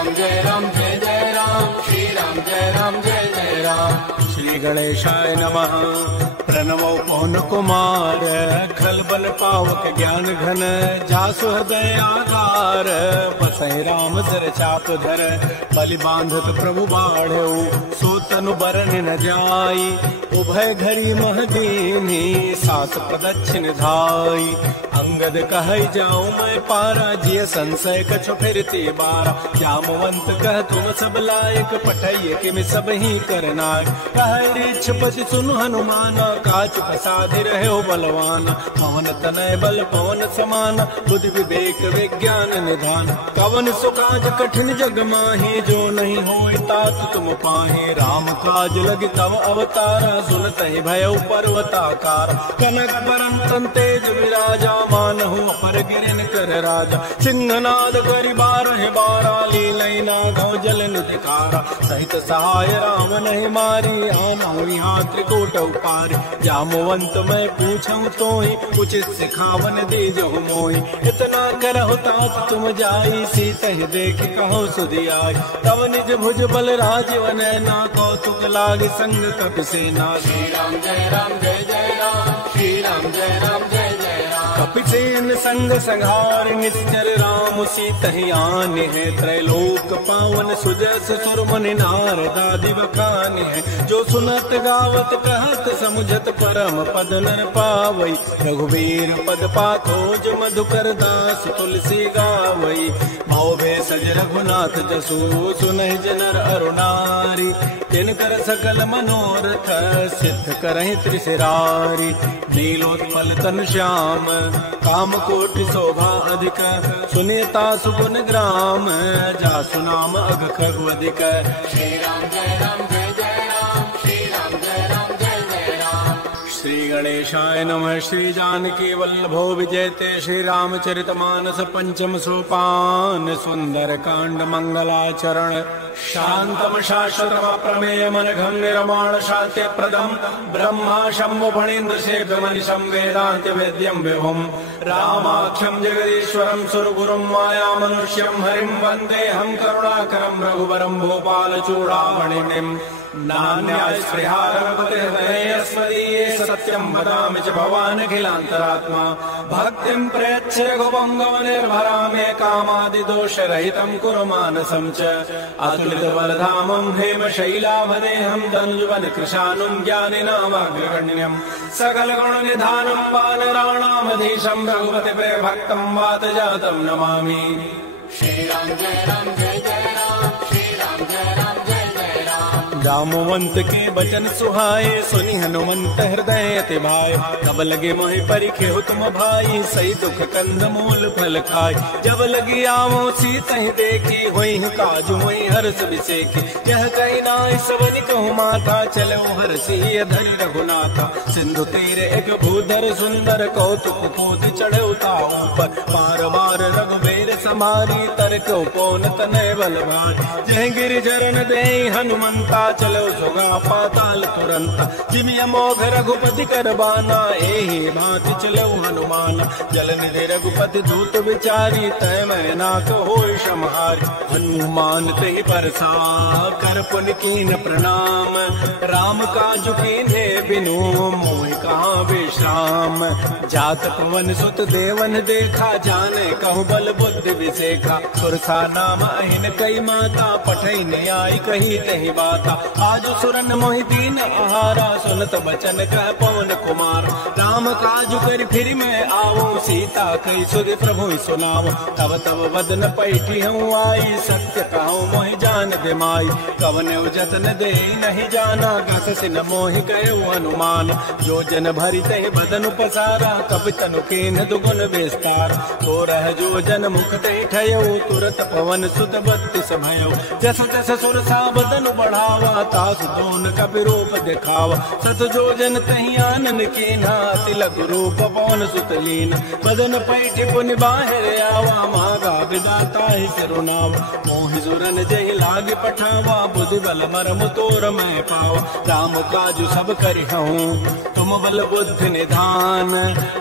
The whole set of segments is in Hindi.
राम जय राम जय जय राम, श्री राम जय राम जय जय राम। श्री गणेशाय नमः। प्रणवो पवन कुमार, खलबल पावक ज्ञान घन, जासु हृदय आधार, बसहि राम सिर चाप धर, बलि बांधत प्रभु बाढ़ो, सो तनु बरन न जाई, उभय घड़ी महदीनी, सास प्रदक्षिण धाई। अंगद कहै जाऊं मैं पारा, जिय संशय कछु फिरती बारा, जामवंत कह तुम सब लायक, पठैये कि मैं सब ही करनाय। कहै रीछपति सुन हनुमाना, काच प्रसादि रहे बलवान, पवन तनय बल पवन समान, बुद्धि विवेक विज्ञान निधान। कवन सुकाज कठिन जग माही, जो नहीं होय तात तुम पाहे, राम काज लग तव अवतारा, सुनतहि भयउ पर्वताकार। कनक बरन तन तेज विराजा, मानहु अपर गिरिन कर राजा, सिंहनाद करि बारह बारा, लीलई नागौ जल निधिकारा। सहित सहाय राम नहीं मारी, आनहु यहाँ त्रिकूट उपारी। जामवंत मैं पूछऊं तोहि, उचित सिखावन दीजहु मोहि। इतना करहु तात तुम जाई, सीतहि देख कहो सुधियाई। तब निज भुज बल राजीवन, ना कौतुक लाग संग कपि सेना। श्री राम जय राम जय जय राम, श्री राम जय राम जय जय राम। कपिसेन संग संहार, निश्चर राम सीतहि आने हैं, त्रैलोक पावन सुजस सुरमुनि नारदादि बखाने हैं। जो सुनत गावत कहत समुझत, परम पद न पावई। रघुवीर पद पाथोज, मधुकर दास तुलसी गावई। भाव भेषज रघुनाथ जसु, सुनहि जनर अरुणारी। तिनकर सकल मनोरथ, सिद्ध करहि त्रिशिरारी। नीलोत्पल तन श्याम, काम कोटि शोभा अधिक, सुनीता सुगुन ग्राम, जासु नाम अघ खगवदिक। श्री राम जय राम जय जय राम, श्री राम जय राम जय जय राम। श्री गणेशाय नमः। श्री जानकी वल्लभो विजयते, श्री रामचरित मानस पंचम सोपान, सुंदर कांड मंगलाचरण। शांतम शाश्वतम प्रमेयम अनघम निरमाण शांति प्रदम, ब्रह्मा शंभु फणीन्द्र शेखर मनीषम वेदांत वेद्यम विभुम। रामाख्यम जगदीश्वरम सुरगुरुम माया मनुष्यम हरिम, वंदे हम करुणाकरम रघुवरम भोपाल चूड़ामणिनिम। नान्यास्पृहारमपतिहृदये सत्यं वदामि च भवानखिलान्तरात्मा। भक्तिं प्रयच्छ रघुपङ्गव निर्भरामे, कामादिदोषरहितं कुरु मानसं च। अतुलितबलधामं हेमशैलाभदेहं, धनुजवन कृशानुं ज्ञानिनामग्रगण्यं। सकलगुणनिधानं वानराणामधीशं, रघुपति प्रियभक्तं वातजातं नमामि। श्री राम जय राम जय जय राम, श्री राम जय राम जय जय राम। जामवंत के बचन सुहाए, सुनि हनुमंत हृदय अति भाए। तब लगे मोहि परिखे हो तुम भाई, सही दुख कंद मूल फल खाय। जब लगी आवो सीतहि देखी, होई काजु होई हर्ष विसेखी। यह कही नाय सबन कहु माता, चलो हर्षि धरि रघुनाथा। सिंधु तीर एक भूधर सुंदर, कौतुक कूद चढ़े ताऊ पर। बार बार रघुबीर समारी, तरक पोन तनय बल भारी। जय गिरिचरण दे हनुमंता, चलो सुगा पाताल तुरंत। जिमि अमोघ रघुपति करबाना, एहि भांति चलो हनुमान। जल निधि रघुपति दूत विचारी, तय मैं नाथ होय समहारी। हनुमान ते परसा कर पुन कीन प्रणाम, राम काजु कीन्हे बिनु मोहि कहाँ विश्राम। जात पवन सुत देवन देखा, जाने कहु बल बुद्धि विसेखा। सुरसा नाम अहिन कई माता, पठै न्याय कही तहि बाता। आज सुरन मोहि दीन आहारा, सुनत बचन कह पवन कुमार। राम काजु कर फिर मैं आवो, सीता कई सुधि प्रभु सुनाओ। तब तब बदन पैठी हूँ आई, सत्य कहूँ मोहि जान दे माई। कवन जतन दे नहीं जाना, कस न मोहि कहो हनुमान। जो जन भरी तहि बदन पसारा, कपि तनु कीन दुगुन विस्तार। तो रह जो जन मुख तहि ठयो, तुरत पवन सुत बत्तीस भयो। जस जस सुरसा बदन बढ़ावा, तासु दोन कपि रूप दिखावा। सत जो जन तहि आनन कीन्हा, तिलक रूप पवन सुत लीन। बदन पैठि पुनि बाहिर आवा, मागा विदाता ही सिरुनावा। मोहि सुरन जहि लाग पठावा, बुद्धि बल मरम तोर मैं पावा। राम काजु सब करिहूँ, तुम बल बुद्धि निधान।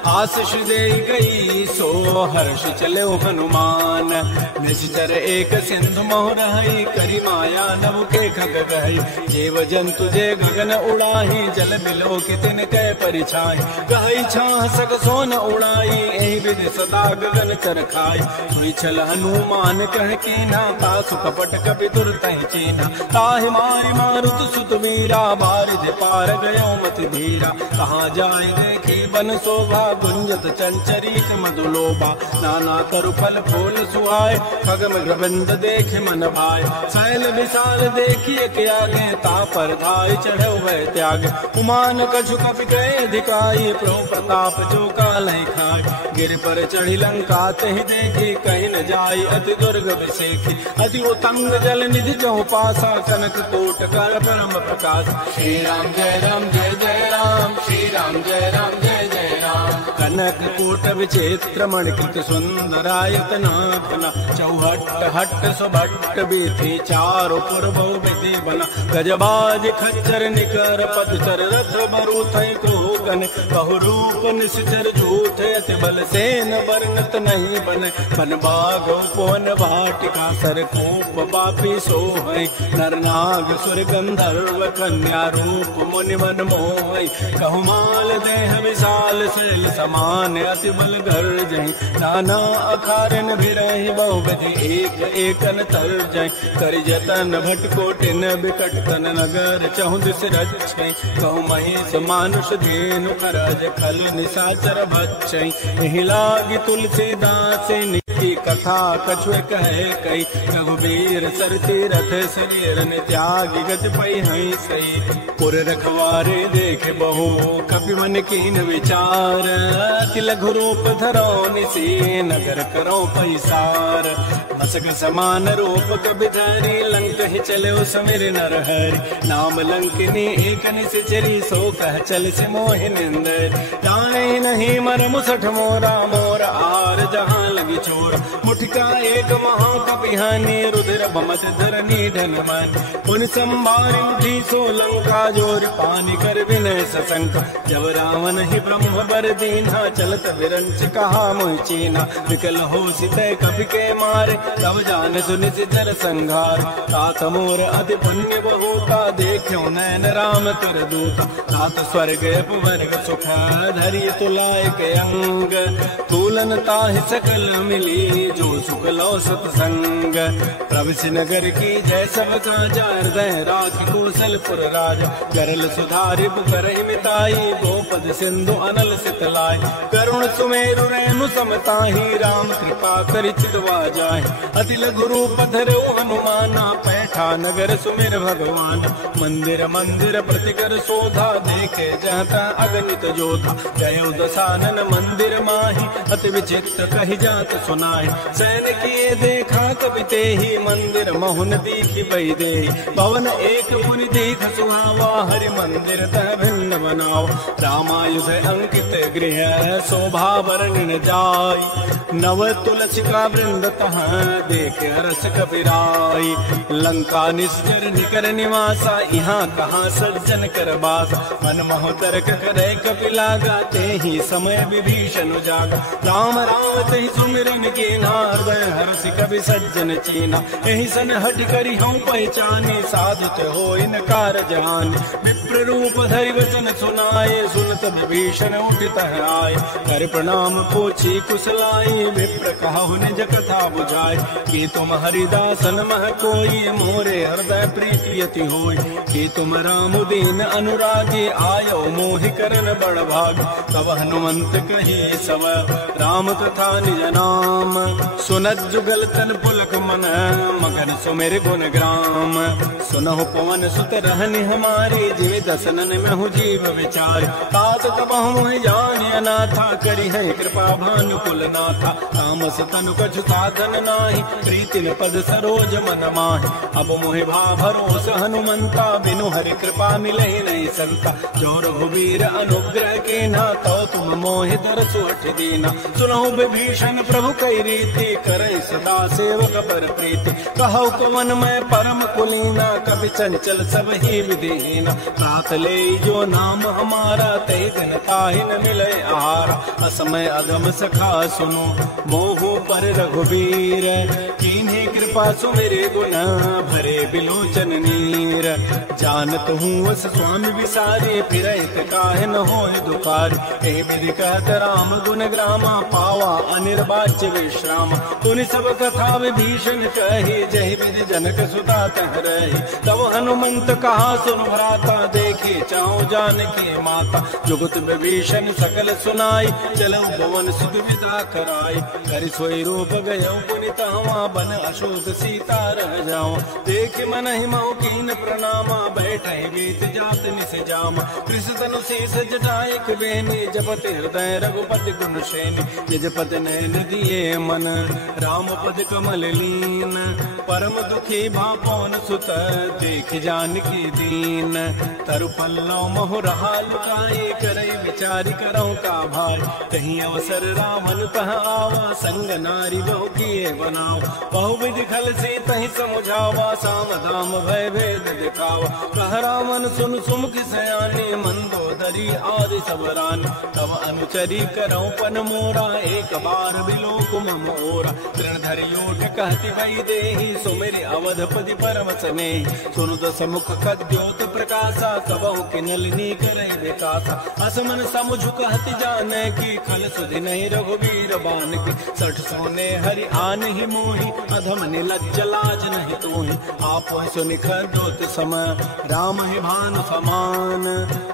आशीष दे गई सो हर्ष चले हनुमान। हनुमान। निश्चर एक सिंधु मोह रही, करी माया नभ के खग गई। जीव जंतु जे गगन उड़ाही, जल बिलो के तिन कै परिछाई। गई छाह सक सोन उड़ाई, एहि विधि सदा गगन कर खाई। सुई छल हनुमान कह कीना, तासु कपट कपि तुरतहि चीना। ताहि मारि मारुत सुत वीरा, बारिधि पार गयो मति धीरा। कहाँ जाय देखी बन शोभा, गुंजत चंचरीत मधुलोभा। नाना तरु फल फूल सुहाय, खगम ग्रबंद देख मन भाय। शैल विशाल देखिए के आगे, तापर धाय चढ़ो वह त्याग। उमान कछु कपि गए धिकाई, प्रभु प्रताप जो कालहि खाय। गिर पर चढ़ी लंका तहि देखी, कहीं न जाई अति दुर्ग विसेखी। अति उतंग जल निधि चहु पासा, कनक कोट कर परम प्रकाश। श्री राम जय राम, श्री राम जय जय राम। कनक कोट विचित्र मणिकृत सुंदरायतनापना। चौहट हट सुभट बीथी, चारु पुर बहु विधि बना। गजबाज खच्चर निकर पदचर, रथ मरुथई क्रोगन। बहु रूप निश्चर झूठ, अति बल सेन वर्णत नहीं बने। बन बाग उपवन वाटिका, सर कोप पापी सोहै। नर नाग सुर गंधर्व, कन्या रूप मुनि मन मोहै। कहु माल देह विशाल, शैल समान अति बल गर्जहि। नाना अखारन भिरहि, बहु विधि एक एकन तरजहि। करि जतन भट कोटिन, बिकट तन नगर चहु दिस रक्षै। कहु महिष मानुष धेनु, करज खल निशाचर भक्षै। एहि लागी तुलसीदास, की कथा कछु कहे कई। रघुबीर सर तीरथ, शरीर ने त्यागी गति पै हई सही। पुर रखवारे देख बहु, कपि मन कीन विचार। अति लघु रूप धरो निसी, नगर करो पैसार। मसक समान रूप कबि धरी, लंक ही चले समीर नर हरि। नाम लंकिनी एक निश्चरी, सो कह चल से मोहि निंदर। जाने नहीं मर मुसठ मोरा, मोर आर जहाँ लगी चोर। मुठिका एक महाकपिहानी, रुद्र भमत धरनी धनमान। पुन संभारी उठी सो लंका, जोर पानी कर विनय सशंक। जब रावण ही ब्रह्म बर दीना, चलत विरंच कहा मोहि चीना। विकल हो सितय कपि के मारे, तब जान सुनि सिचर संघार। तात मोर अति पुण्य बहुता, देखो नैन राम कर दूता। तात स्वर्ग अपवर्ग सुख, धरि तुलाय के अंग। तूलन ताहि सकल मिली, जो सुख लो सतसंग। प्रभु नगर की जय सब काजा, हृदय राख कौशलपुर राजा। गरल सुधारि पुकरहि मिताई, गोपद सिंधु अनल सितलाय। करुण सुमेरु रेणु समताहि, राम कृपा करि चितवा जाहि। अति लघु रूप धरऊ हनुमाना, पैठा नगर सुमिर भगवान। मंदिर मंदिर प्रतिकर शोधा, देखे जहता अगणित जोधा। जय दशानन मंदिर माहि, अति विचित्र कहि जात सुनाहि। सैन किए देखा कबि तेहि, मंदिर महुन दीखि पै देहि। भवन एक पुनि दीख सुहावा, हरि मंदिर तह भिन्न बनाओ। रामायुध अंकित गृह, शोभा वर्णन जाय। नव तुलसिका वृंद तह, देख रस कपिराई। लंका निश्चर निकर निवासा, यहाँ कहाँ सज्जन कर बासा। मन महोदरक करे कपि लागा, तेहि समय विभीषण जागा। राम राम तेहि सुमिरन कीना, हृदय हर्ष कपि सज्जन चीना। एहि सन हट करि हूँ पहचाने, साधुत हो इनकार जान। विप्र रूप धरि वचन सुनाए, सुनत विभीषण उठित आए। कर प्रणाम पूछी कुशलाई, विप्र कहु निज कथा बुझाए। कि तुम हरिदासन मह कोई, मोरे हृदय प्रीति अति होय। कि तुम राम दीन अनुरागी, आयो मोहि करन बड़ भाग। तब हनुमंत कही सब, राम कथा निज नाम। सुनत जुगल तन पुलक मन, मगन सुमिर गुण ग्राम। सुनहु पवन सुत रहनि हमारी, जीव दसनन में हूँ जीव विचार। तात तब हम जान अनाथा, करी है कृपा भानुकुल नाथा। तामस तनु कछु साधन नाही, प्रीति न पद सरोज मन माहि। अब मोहि भा भरोस हनुमंता, बिनु हरि कृपा मिले नहीं संता। जो रघुवीर अनुग्रह के ना, तो तुम मोहि दरसु हठ दीना। सुनहु विभीषण प्रभु कई रीति, करहि सदा सेवक पर प्रीति। कहु कवन मैं परम कुलीना, कवि चंचल सब ही विधिहीना। प्रात ले जो नाम हमारा, ते दिन ताहि न मिले आहार। असमय अधम सखा सुनो, मोहु पर रघुवीर। कीन्ही कृपा सुमिरे गुण, भरे बिलोचन नीर। जानत हूँ वस स्वामी विसारे, फिरहित काहे न होय दुखार। हे विधि कहत राम गुण ग्रामा, पावा अनिर्वाच्य विश्राम। तुनि सब कथा विभीषण कही, जहि विधि जनक सुता तह रही। तब हनुमंत कहा सुन भ्राता, देखे चाहु जानकी माता। जुगत विभीषण सकल सुनाई, चलऊ भवन सुख विदा कराई। कर सोई रूप गयो पुनि तहवा, बन अशोक सीता रह जाओ। देख मन ही मऊ कीन प्रणामा, बैठे बीत जात निस जामा। कृष्ण तनु शेष जटायक बेनी, जपति हृदय रघुपति गुण श्रेणी। निजपत नैन दिए मन, राम पद कमल लीन। परम दुखी भापौन सुत, देख जानकी दीन। तरु पल्लव मोह रहा लुकाई, करई विचारी करौ का भाई। कहीं अवसर रामन तह आवा, संग नारी बहु किए बनाओ। बहु विधि खल से तहि समुझावा, साम दाम भय भेद दिखावा। कह रामन सुन सुमुख सयाने, मंदोदरी आदि सब रान। तब अनुचरी करौ पन मोरा, एक बार बिलोक मम ओरा। तृणधर योट कहति भई देहि, सुमिरि अवधपति परम स्नेहि। सुनु दस मुख कद्योत प्रकाशा, कबहु किनलिनी करई विकासा। असमन समुझ कहति जाने की, खल सुधि नहीं रघुवीर बान की। सठ सोने हरि आन ही मोहि, अधम निलज्ज लाज नहीं तोहि। आप सुनि खद्योत समय, राम ही भानु समान।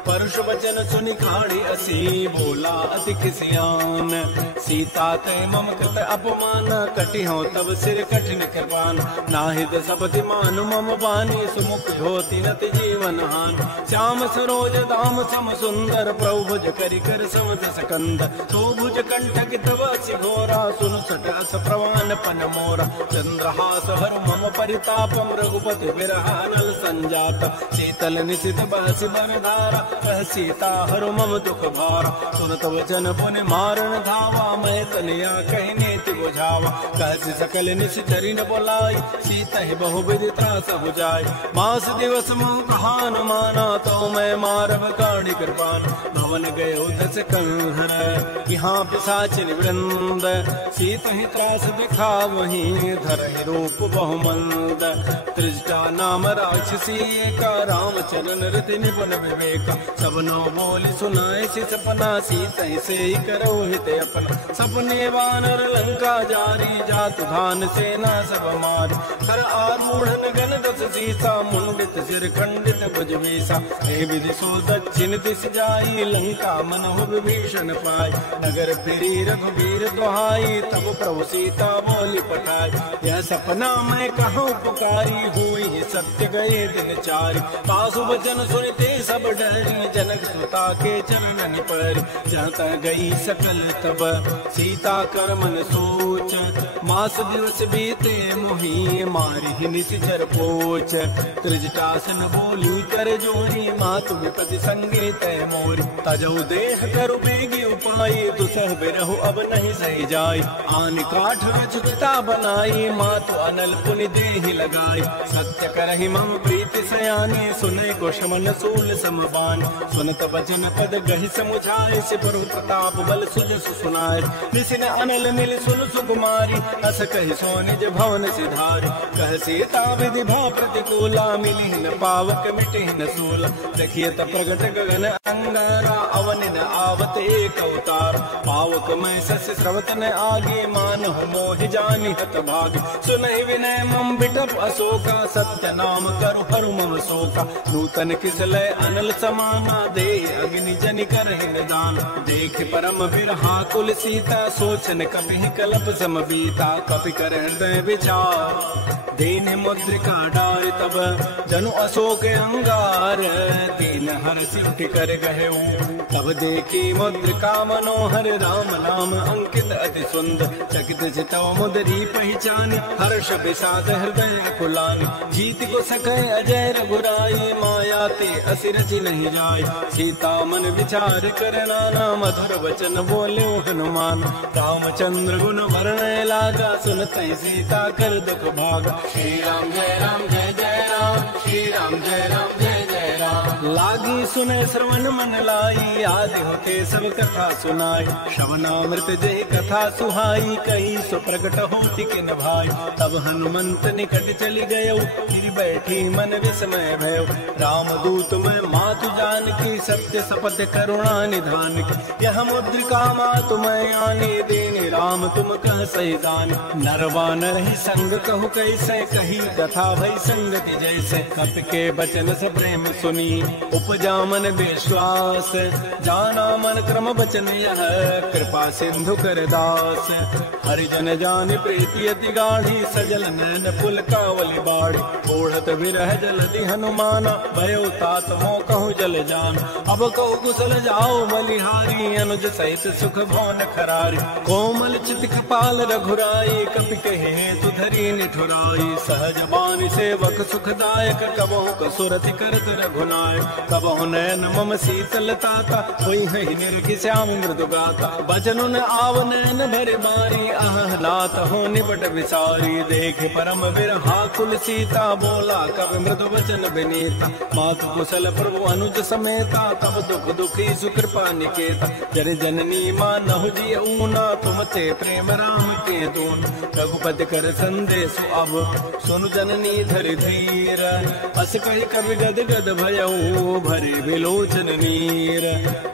परशु वचन सुनि खाड़ी असी, बोला अति किसियान। सीता ते मम कृत अपमान, कटि हो तब सिर कठिन कृपान। नाहित सपति मानु मम बानी, सुमुख धोती नति जीवन हान। श्याम सरोज दाम सम सुंदर, प्रभु भुज करि कर समत सकंद। तो भुज कंठक तब असि घोरा, सुन सट अस प्रवान पन मोरा। चंद्रहास हर मम परितापम, रघुपति विरह अनल संजात। शीतल निशित बहसि बरधारा, कह सीता हर मम दुख भारा। सुनत वचन पुनि मारन धावा, मैं तनिया कहि नेति बुझावा। कहसि सकल निशिचरि न बोलाई, सीता ही बहु विधि त्रास बुझाई। मास दिवस मुँह कहान माना, तो मैं मारव काणि कृपान। भवन गयो दस कंहर, यहाँ पिशाचिन वृंद। सीत ही त्रास दिखावहि, धरहि रूप बहुमंद। त्रिजटा नाम राक्षसी का, राम चरण रति निपुण विवेक। सब नो बोली सुनाए सि सपना, सीत ही से करो हित अपना। सपने वानर लंका जारी, जात धान सेना सब मारी। हर आरूढ़ गन दस सीसा, मुंडित सिर खंडित भुज वीसा। हे विधि सो दक्षिण दिश जाई, लंका मनहु विभीषण पाई। नगर फिरी रघुवीर दुहाई, तब प्रभु सीता बोली पठाई। यह सपना मैं कहूँ पुकारी, हुई सत्य गए दिन चारि। पासु वचन सुनते सब डरी, जनक सुता के चरणन पर। जहाँ गई सकल तब, सीता कर मन सोच। मास दिवस बीते मोहि, मारी ही निशिचर पोच। त्रिजटासन बोली कर जोरी, मातु विपति संगे तय मोरी। तजौ देह करु बेगी उपाय, दुसह बिरहु अब नहीं सही जाय। आन काठ रचुता बनाई, मातु अनल पुनि देहि लगाई। सत्य करहि मम प्रीति सयानी, सुनै को शमन सूल समबान। सुनत वचन पद गहि समुझाए, सिपरु प्रताप बल सुजस सुनाए। निसिन अनल नील सुन सुकुमारी, अस कहि सो निज भवन सिधारी। कह सीता विधि भव प्रतिकूला, मिली न पावक मिटि न सूला। देखिए त प्रगट गगन अंगारा, अवनि न आवत एक अवतार। पावक मैं सस स्रवत न आगे, मानहु मोहि जानि हत भागे। सुनहि विनय मम बिटप अशोका, सत्य नाम करु हरु मम शोका। नूतन किसलय अनल समाना, दे अग्नि जनि करहि निदान। देख परम बिरहा कुल सीता, सोचन कपि कलप सम बीता। कपि कर हृदय विचार, दीन मुद्रिका डार। तब जनु अशोक अंगार, दीन हर्षि उठ कर गहु। तब देखी मुद्रिका मनोहर, राम नाम अंकित अति सुंदर। चकित चितव मुदरी पहचान, हर्ष विषाद हृदय कुलान। प्रीति को सके अजय रघुराई, माया ते असि नहीं जाय। सीता मन विचार कर नाना, मधुर वचन बोले हनुमान। रामचंद्र गुण वर्णय लागा, सुनते सीता कर दुख भागा। श्री राम जय राम जय जय राम, श्री राम जय राम जय जय राम। लागी सुने श्रवण मन लाई, आदि होते सब कथा सुनाई। श्रवणामृत जय कथा सुहाई, कही सो प्रकट होती किन भाई। तब हनुमंत निकट चली गयो, फिर बैठी मन विस्मय भयो। राम दूत में मातु जान की, सत्य शपथ करुणा निधान की। यह मुद्रिका मातु मैं आनी, देने राम तुम कह सही दान। नरवा नर ही संग कहु कैसे, कही कथा भई संगति जैसे। कपि के बचन से प्रेम सुनी, उपजा मन विश्वास। जाना मन क्रम बचन यह, कृपा सिंधु कर दास। हरिजन जान प्रीति अति गाढ़ी, सजल नैन पुलकावली बाढ़ी। ओढ़त विरह जलधि हनुमाना, भयो तात मोह कहूँ जल जान। अब कहु कुशल जाओ बलिहारी, अनुज सहित सुख भवन खरारी। कोमल चित कपाल रघुराई, कपि कहे हेतु धरी निठुराई। सहज बानी सेवक सुखदायक, कबहु कसुरति करत रघुनायक। कबहु नयन मम शीतलताता, होई है निर्घि श्याम मृदु गाता। बचनुन आव नयन भर मारी, आह नाथ हो निबट विसारी। देख परम विरहाकुल सीता, बोला कब मृदु वचन विनीता। मातु कुशल प्रभु अनुज समेता, तब दुख दुखी सुकृपा निकेता। जर जननी मानहु जिय ऊना, तुम ते प्रेम राम के दून। रघुपति कर संदेश अब, सुनु जननी धर धीर। अस कह कवि गद गद भयऊ, भरे विलोचन नीर।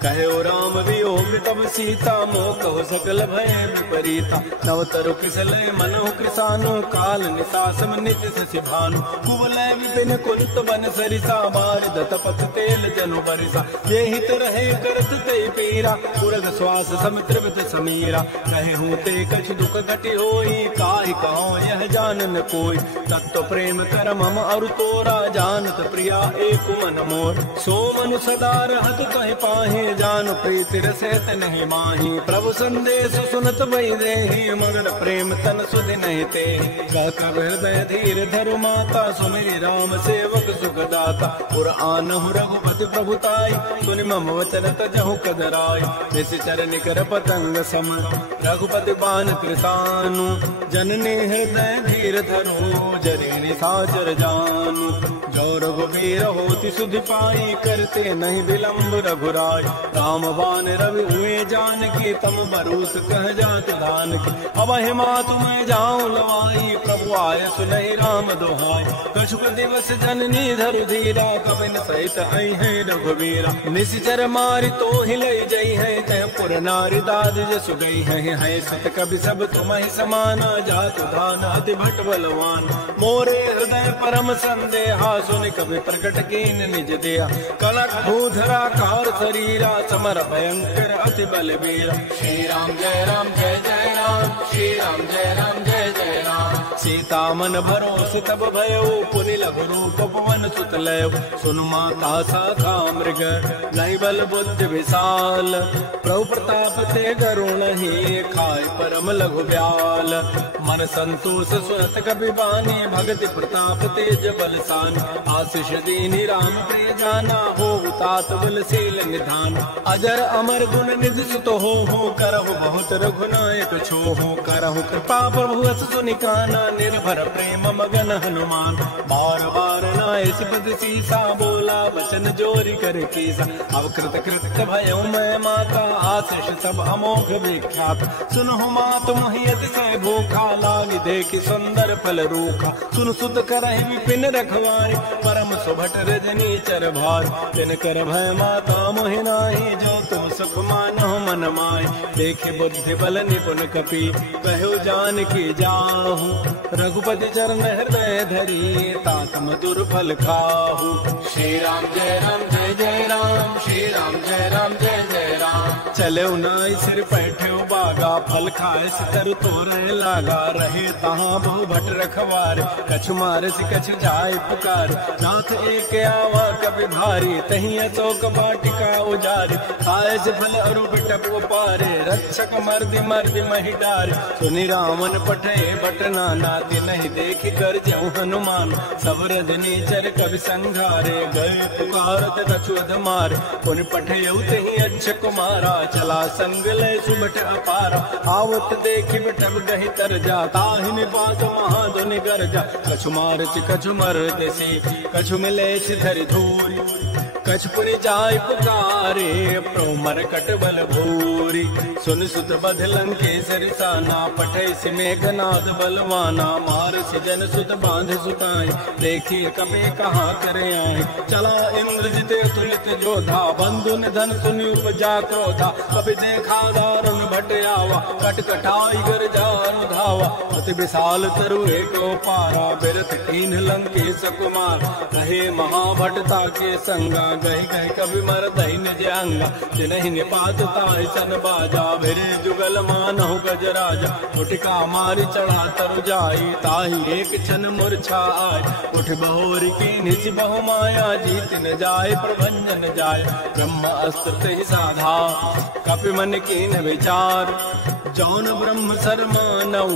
कहो राम वियोग तब सीता, मोह कहो सकल भय विपरीता। नव तरु किसलय मनहु कृसानु, काल निसासम निज शशि भानु। कुवलय विपिन कुलत बन सरिसा, बारिद तपत तेल जनु बरिसा। ये हित रहे करत ते पीरा, उरग श्वास समित्रिवत समीरा। कहे हूँ ते कछ दुख घटि होई, काहि कहो यह जानन कोई। तत्व प्रेम कर मम अरु तोरा, जानत प्रिया एक मन मोर। सो मनु सदा रहत कहि पाहि, जानु प्रीति रसैत नहीं माही। प्रभु संदेश सुनत वही देहि, मगर प्रेम तन सुधि नहीं ते। कह हृदय धीर धरु माता, सुमिरि राम सेवक सुखदाता। पुर आनहु रघुपति प्रभुताई, सुनि मम वचन तजहु कदराई। निश्चर निकर पतंग सम, रघुपति बान कृतानु। जननी हृदय धीर धरु, जरि निशाचर जानु। जो रघुबीर होति सुधि पाई, करते नहीं विलम्ब रघुराई। राम बान रवि हुए जानकी, तम बरूस कह जात दान की। अब हे मातु मैं जाऊं लवाई, प्रभु आय सुनहि राम दोहाई। कछुक दिवस जननी धरु धीरा, कबिन सहित आई है रघुवीरा। निश्चर मारि तो हिलई जई है, तह पुर नारी दाद जसु गई है। सत कवि सब तुम्हि समाना, जातु धान अति भट बलवान। मोरे हृदय परम संदेहा, सुनि कवि प्रकट कीन निज दिया। कलक भूधरा कार शरीरा, समर भयंकर अति बलवीरा। श्री राम जय राम जय जय राम, श्री राम जय राम जय जय राम। सीता मन भरोस तब भयो, पुनि लघु रूप पवन सुत लयो। सुनु माता शाखा मृग, नहीं बल बुद्धि विशाल। प्रभु प्रताप ते गरुणहि, खाय परम लघु ब्याल। मन संतोष सुनत कपि बानी, भगति प्रताप तेज बलसान। आशीष दीनि राम प्रिय जाना, हो तात बलशील निधान। अजर अमर गुण निधि सुत हो, करहु बहुत रघुनायक छो। करहु कृपा प्रभु अस सुनि काना, निर्भर प्रेम मगन हनुमान। बार बार नाय सिपद सीसा, बोला वचन जोरी कर कीसा। अब कृत कृत भयो मैं माता, आशीष सब अमोघ विख्यात। सुनहु मातु मोहि अतिशय भूखा, लागी देखि सुंदर फल रूखा। सुन सुत करहि विपिन रखवारी, परम सुभट रजनी चर भार। तिन कर भय माता मोहि नाहि, जो तुम सुख मानहु मन माहि। देखे बुद्धि बल निपुण कपि, कहो जानकी जाहु। रघुपति चरण हृदय धरी, तात मधुर फल खाहु। श्री राम जय राम जय जय राम, श्री राम जय राम जय जय राम। चले नाई सिर बैठे बागा, फल खाए सितर तोरे लागा। रहे तहाँ बहु भट रखवार, कछु मार सि कछु जाय पुकार। नाथ एक आवा कभी भारी, तही अशोक वाटिका उजारी। खाए से फल अरु बिटप पारे, रक्षक मर्दि मर्दि मही डारे। सुनि रावण पठे भट नाना, ते नहीं देख कर जाऊं हनुमान। सब रजनीचर कवि संघारे, गए पुकारत कछुअध मार। पुन पठयऊ तेहि अच्छ कुमारा, चला संग लय सुबट अपारा। आवत देखि बटब गहि तर जा, ताहि निपात महाधुनि गरजा। कछु मारच कछु मरदसी, कछु मिले सिधरि धूरि। कछ पुनि जाय पुकारे, प्रभु मरकट बल भूरि। सुन सुत बध लंकेसरि साना, पठै सि मेघनाद बलवाना। मार सि जन सुत बांध सुताई, देखिए कबे कहाँ करे आए। चला इंद्रजित तुलित जोधा, बंधु निधन सुनि उपजा क्रोधा। कभी देखा दारुण भट आवा, कट कटाई गर जानु धावा। अति विशाल तरु एको पारा, बिरथ कीन्ह लंकेश कुमार। कहे महाभटता के संगा, गहि गहि कवि मर दहि निज अंगा। जिनहि निपात ताहि सन बाजा, भिरे जुगल मानहु गजराजा। उठिका मारि चढ़ा तरु जाई, ताहि एक क्षण मूर्छा आय। उठ बहोर कीन्हि सि बहु माया, जीत न जाय प्रभंजन जाय। ब्रह्म अस्त्र तेहि साधा, कपि मन कीन्ह विचार। जौन ब्रह्म सरमानऊ,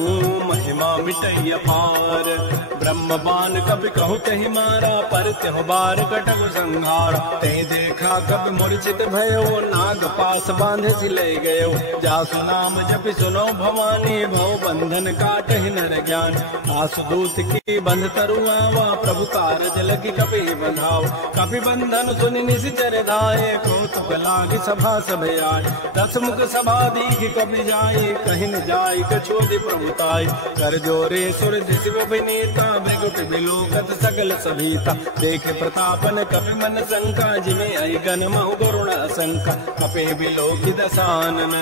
महिमा मिटई अपार। ब्रह्म बाण कपि कहु तेहि मारा, पर त्यहु बार कटक संहार। तेहि देखा कपि मूर्छित भयो, नाग पास बांधे सि ले गयो। जासु नाम जपि सुनो भवानी, भव बंधन काटहि नर ज्ञान। आसु दूत की बंध तरु आवा, प्रभु कारज लगी कपि बंधावा। कपि बंधन सुनि निश्चर धाये, कौतुक लागी सभा सब आए। दस मुख सभा दीघि कपि जाई, कहि न जाई कछु अधि प्रभुताई। कर जोरे सुर दिशि विनीता, भृगुट बिलोकत सकल सभीता। देखे प्रतापन कपि मन शंका, जिमे आई गन महु गरुण असंका। कपे बिलोकि दसानन,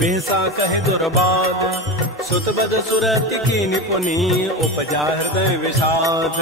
बेहसा कहे दुर्बाद। सुत बद सुरति की निपुनी, उपजा हृदय विषाद।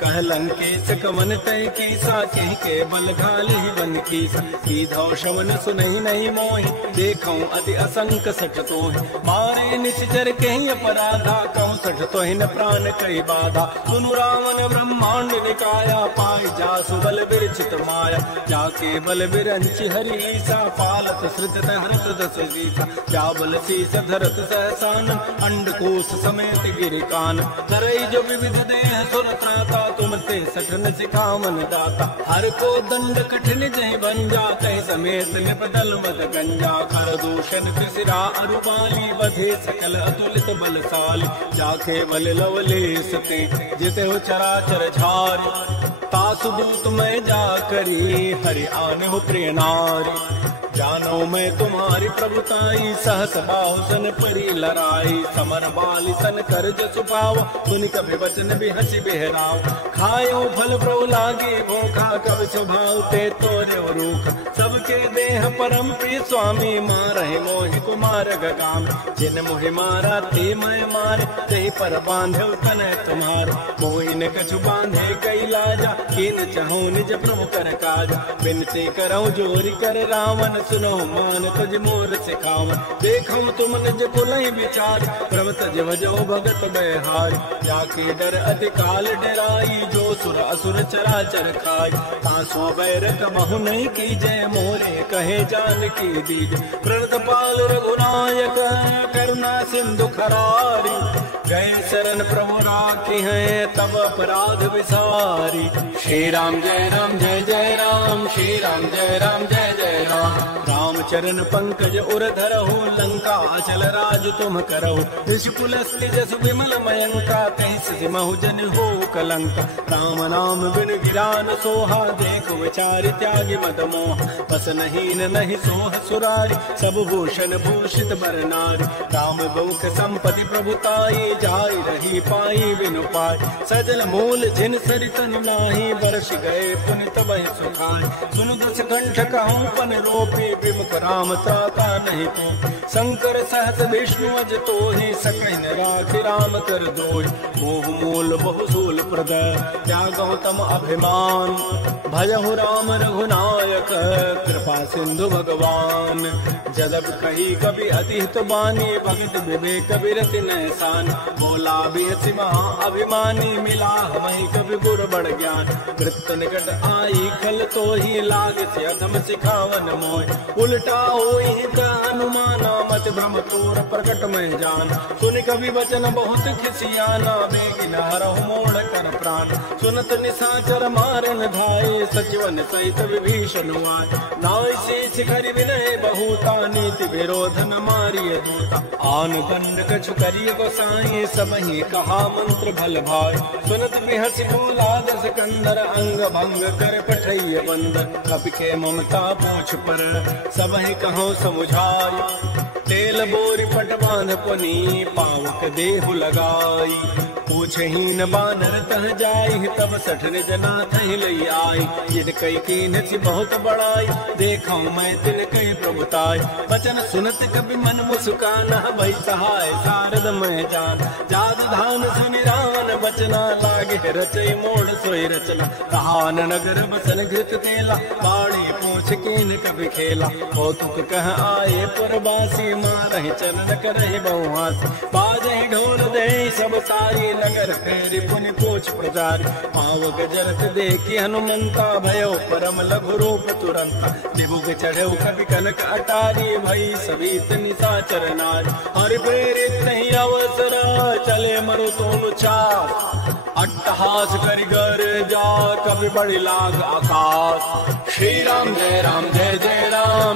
कह लंकेश कवन तय कीसा, कहि के बल घाले बन कीसा। कीधौ शवन सुनहि नहीं मोहि, देखऊं अति असंक सठ तोहि। मारे निश्चर कहि अपराधा, कहूँ सठ तोहि न प्राण कई बाधा। सुनु रावण ब्रह्मांड निकाया, पाई जासु बल विरचित माया। जाके बल विरंचि हरि ईसा, पालत सृजत हरत दस सीसा। जा बल शीस धरत सहसान, अंडकोश समेत गिरिकान। करई जो विविध देह सुर त्राता, तुम ते सठ न सिखावन दाता। हर को दंड कठिन जय बन जाते, समेत निपदल मद गंजा। कर दूषण त्रिशिरा अरुपाली, बधे सकल अतुलित बलशाली। जाके बल लवलेश ते, जिते हो चराचर झारी। तासु दूत मैं जा करी, हरि आने हो प्रिय नारी। जानो मैं तुम्हारी प्रभुताई, सहस बाहु सन परी लड़ाई। समर बाली सन कर जसु पाव, सुन कभी वचन भी हंसी बेहराव। खायो फल प्रभु लागे भूखा, कब स्वभाव ते तोरे रूख। सबके देह परम प्रिय स्वामी, मारहि मोहि कुमार गगाम। जिन मोहि मारा ते मैं मारे, तेहि पर बांधे तनय तुम्हार। मोहि न कछु बांधे कई लाजा, कीन चाहूं निज प्रभु कर काजा। बिनती करऊं जोरी कर रावण, सुनो मान तुझ मोर सिखावन। देखो तुम निज कुलहि विचार, प्रभ तज भजो भगत बहार। जाके डर अति काल डराई, जो सुर असुर चराचर खाई। तासो बैर कबहु नहीं की जय, मोरे कहे जान की दीज। प्रणतपाल रघुनायक, करुणा सिंधु खरारी। गए शरण प्रभु राखी हैं, तब अपराध विसारी। श्री राम जय राम जय जय राम, श्री राम जय राम जय जय राम। राम चरण पंकज उर धरहु, लंका अचल राज तुम करहु। ऋषिकुल जसु विमल मयंका, कहीं सिमहु जन हो कलंका। राम नाम बिन गिरान सोहा, देखो विचारि त्यागी मद मोह। बस नहीं नहीं सोह सुरारी, सब भूषण भूषित बर नारी। राम बहुख संपत्ति प्रभुताई, जाय रही पाई बिनु पाई। सजल मूल जिन सरितन नाही, बरस गए पुनि तबहि सुखाय। सुन दस कंठ कहूँ पन रोपी, विमुख राम त्राता नहीं तो। शंकर सहस विष्णु अज तोहि, सकहि न राखि राम कर द्रोहि। मोह मूल बहुसूल प्रद, त्यागहु तम अभिमान। भजहु राम रघुनायक, कृपा सिंधु भगवान। जदब कही कभी अतिहित बानी, भगत विवेक विरति नैसान। बोला बेसि महा अभिमानी, मिला हमें कभी गुर बड़ ज्ञान। कृत निकट आई खल तोहि, लाग से अधम सिखावन मोय। उल्टा होई का हनुमाना, मत भ्रम क्रूर प्रकट में जान। सुन कवि वचन बहुत खिसियाना, बेगिन हरहु मोड़ कर प्राण। सुनत निशाचर मारन धाये, सचिवन सहित विभीषण आए। नाय शेष करि विनय बहुता, नीति विरोध न मारिय दूता। आन दंड कछु करिय गोसाई, सबहि कहा मंत्र भल भाई। सुनत बिहसि बोला दस कंदर, अंग भंग कर पठैय बंदर। कपि के ममता पूछ पर, सबहि कहो समुझाई। तेल बोरी पट बांध पुनी, पावक देहु लगाई। पूछहीन बानर तह जाई, तब सठ निज नाथ लई आई। जिन कई कीन सी बहुत बड़ाई, देखा मैं तिन कई प्रभुताई। वचन सुनत कभी मन मुस्काना, भई सहाय शारद मैं जान। जाद धान सुनिरान बचना, लागे रचई मोड़ सोई रचना। कहान नगर बसन घृत तेला, बाणी पूछ कीन कभी खेला। कौतुक कह आए पुरबासी, मारहि चरण करहि बहुहासी। बाजहि ढोल दे सब सारी, नगर फेरि पुनि पूछ प्रचार। पावक जरत देखि हनुमंता, भयो परम लघु रूप तुरंता। दिबुग चढ़ऊ कवि कनक अटारी, भई सभी निशाचर नारी। हरि प्रेरित नहीं अवसर, चले मरु तोनु चार। अट्टहास करि गर जा, कवि बड़ी लाग आकाश। श्री राम जय राम,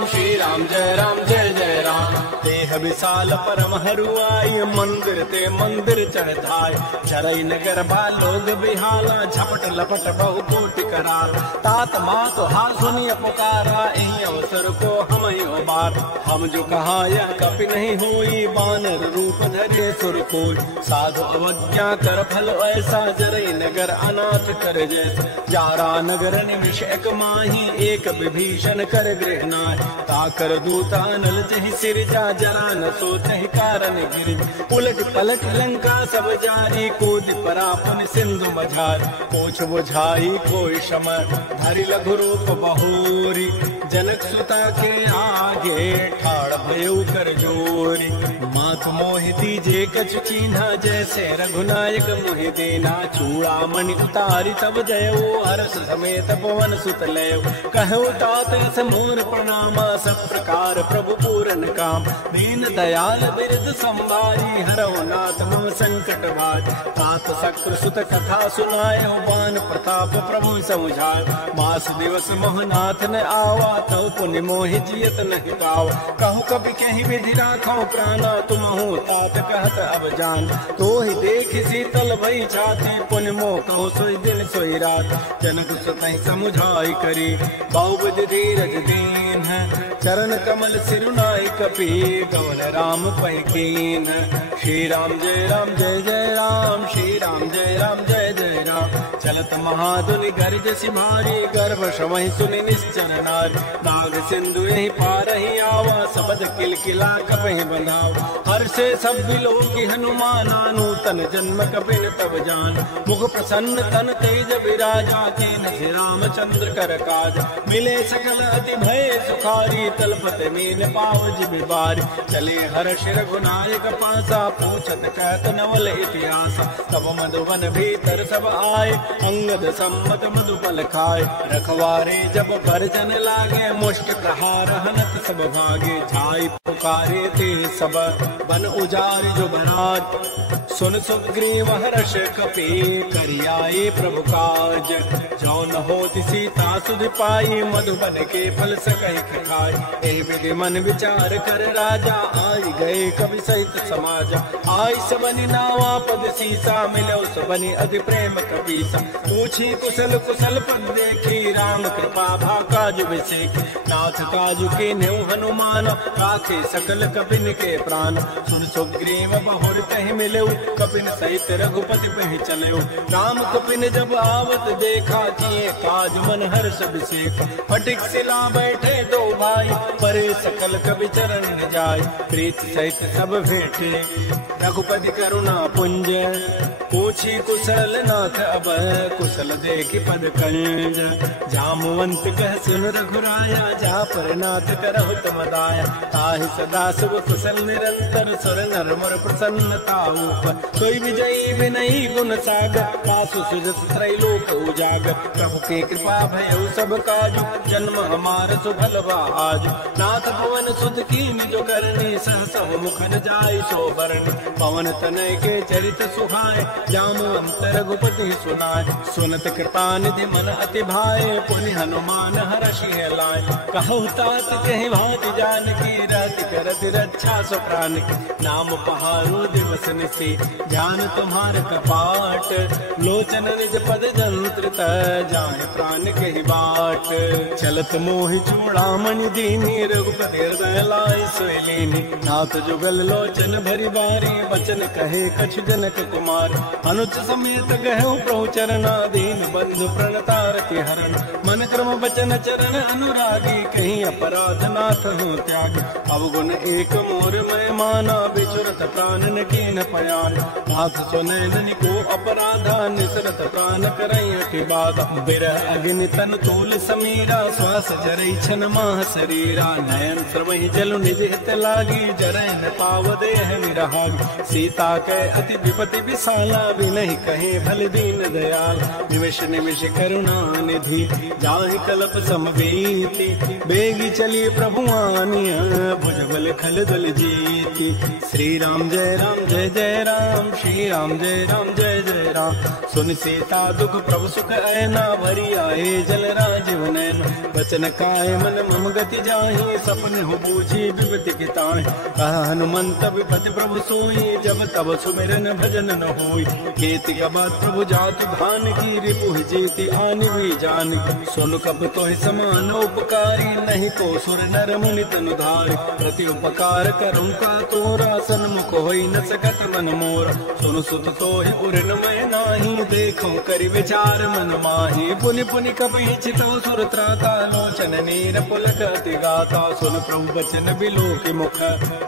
श्री राम जय जय राम। देह विशाल परम हरुआई, मंदिर ते मंदिर चढ़ाई। चरई नगर बालोग बिहाला, झपट लपट बहु कोटि करार। तात मात हार सुनिय पुकारा, यही अवसर को हम ही बार। हम जो कहा यह कपि नहीं होई, बानर रूप धरे सुर कोई। साधु अवज्ञा कर फल ऐसा, जरई नगर अनाथ कर जैसा। जारा नगर निमिष एक माही, एक विभीषण कर गृह नाहि। ताकर दूता नल जहि सिरजा, जरा न सोचहि कारण गिरि। उलट पलट लंका सब जारी, कूदि परा पुनि सिंधु मझारी। पूछ बुझाई कोई समय, धरि लघु रूप बहोरी। जनक सुता के आगे, ठाड़ भयउ कर जोरी। माथ मोहि दीजे कछु चीन्हा, जैसे रघुनायक मोहि दीना। चूड़ामणि उतारी तब जयऊ, हर्ष समेत पवन सुत लयऊ। कहु तात समूर प्रणामा, सब प्रकार प्रभु पूरन काम। दीन दयाल बिरद संभारी, हरऊ नाथ मम संकट भाज। तात सक्र सुत कथा सुनाए, बान प्रताप प्रभु समुझाए। मास दिवस मोहनाथ न आवा, तव पुनि मोहि जियत नहीं गावा। कहु कभी कहीं विधि राखो प्राणा, तुम हो तात कहत अब जान। तो ही देख शीतल भई छाती, पुनि मोह कहो सोई दिन सोई रात। जनक सुतहि समुझाई करी, बहुविध धीरज दीन है। चरण कमल सिरुनाई कपि, कवन राम पै कीन। श्री राम जय राम, श्री राम जय जय राम। चलत महाधुनि गर्ज सिमारी, गर्भ शमहि सुनि निश्चर नारी। नाग सिंधु यही पारहि आवा, सबद किलकिला कपहि बंधावा। हर्षे सब बिलोकी हनुमाना, नूतन जन्म कपिन तब जान। मुख प्रसन्न तन तेज विराजा, कीन रामचंद्र कर काज। मिले सकल अति भय सुखारी, तलपत मीन पावज बिबारी। चले हर्ष रघुनायक पासा, पूछत कहत नवल इतिहास। तब मधुबन भीतर सब आए, अंगद सम्मत मधुबल खाए। रखवारे जब बरजन लागे, मुष्ट प्रहार हनत सब भागे। छाई पुकारे ते सब, बन उजारि जो बरात। सुन सुग्रीव हर्ष कपि, करियाए प्रभु काज। जौन होति सीता सुध पाई, मधुबन के फल सकहि खाई। एहि विधि मन विचार कर राजा, आई गए कवि सहित समाजा। आई सबनि नावा पद सीसा, मिलो सबनि अति प्रेम कपीसा। पूछी कुशल कुशल पद देखी, राम कृपा भा काज विसेखी। नाथ काजु के नेउ हनुमान, राखे सकल कपिन के प्राण। सुन सुग्रीव बहुर तहि मिलऊ, कपिन सहित रघुपति पहि चलऊ। राम कपिन जब आवत देखा, किए काज मन हर्ष विसेखा। फटिक सिला बैठे दो भाई, परे सकल कवि चरण जाय। प्रीत सहित सब भेटे, रघुपति करुणा पुंज। पूछी कुशल नाथ अब, कुशल देखि पद कंज। जामवंत कह सुन रघुराया, जा पर नाथ करहु तुम दाया। ताहि सदा शुभ कुशल निरंतर, सुर नर मुर प्रसन्नता ऊपर। सोई विजयी विनयी गुण सागर, पासु सुजस त्रैलोक उजागर। प्रभु के कृपा भयउ सब काजु, जन्म हमार सुफल आज। नाथ पवन सुत कीन जो करनी, सहस मुखर जाय सो बरनी। पवन तनय के चरित सुहाए, जामवंत रघुपति सुनाए। सुनत कृपा निधि मन अति भाए, पुनि हनुमान हर्षि लाए। कहु तात कहि भांति जानकी, रति करति रक्षा सो प्राण की। नाम पहारो दिवस निशि, ध्यान तुम्हार कपाट। लोचन निज पद जंत्रित, जाहि प्राण कहि बाट। चलत मोहि चूड़ामणि दीनी, रघुपति हृदय लाय सोई लीनी। नाथ जुगल लोचन भरि बारी, बचन कहे कछु जनक कुमार। अनुज समेत गहु प्रभु चरना, दीन बंधु प्रणतारति हरण। मन क्रम बचन चरण अनुरागी, कहीं अपराध नाथ हूँ त्याग। अवगुण एक मोर मैं माना, बिचुरत प्राणन कीन पयान। नाथ सुनैन को अपराधा, निसरत प्राण करई अति बाधा। बिरह अग्नि तन तूल समीरा, श्वास जरई छन माह शरीरा। नयन श्रवहि जलु निज हित लागी, जरय न पाव देह निरहागी। सीता कै अति विपति विशाला, बिनहि कहे भल दीन दयाल। निमिष निमिष करुणा निधि, जाहि कल्प समवेति। बेगी चली प्रभु आनिया, भुजबल खल दल जीति। श्री राम जय जय राम, श्री राम जय जय राम। सुन सीता दुख प्रभु सुख ऐना, भरी आए जल राजीव नैना। बचन काय मन मम गति जाहि, सपन हो बूझी विपति की ताहि। कहा हनुमंत विपति प्रभु सोई, जब तब सुमिरन भजन न होई। खेती का बात प्रभु जातु धान की, रिपु जेति आनि भी जान की। सुन कब तोहि समान उपकारी, नहीं को सुर नर मुनि तनु धारि। प्रति उपकार करूं का तोरा, सन्मुख होई न सकत मन मोरा। सुन सुत तोहि उरन मैं नाही, देखो करि विचार मन माही। पुनि पुनि कपि चितौ सुर त्राता, लोचन नीर पुलक अति गाता। सुन प्रभु बचन बिलो के मुख,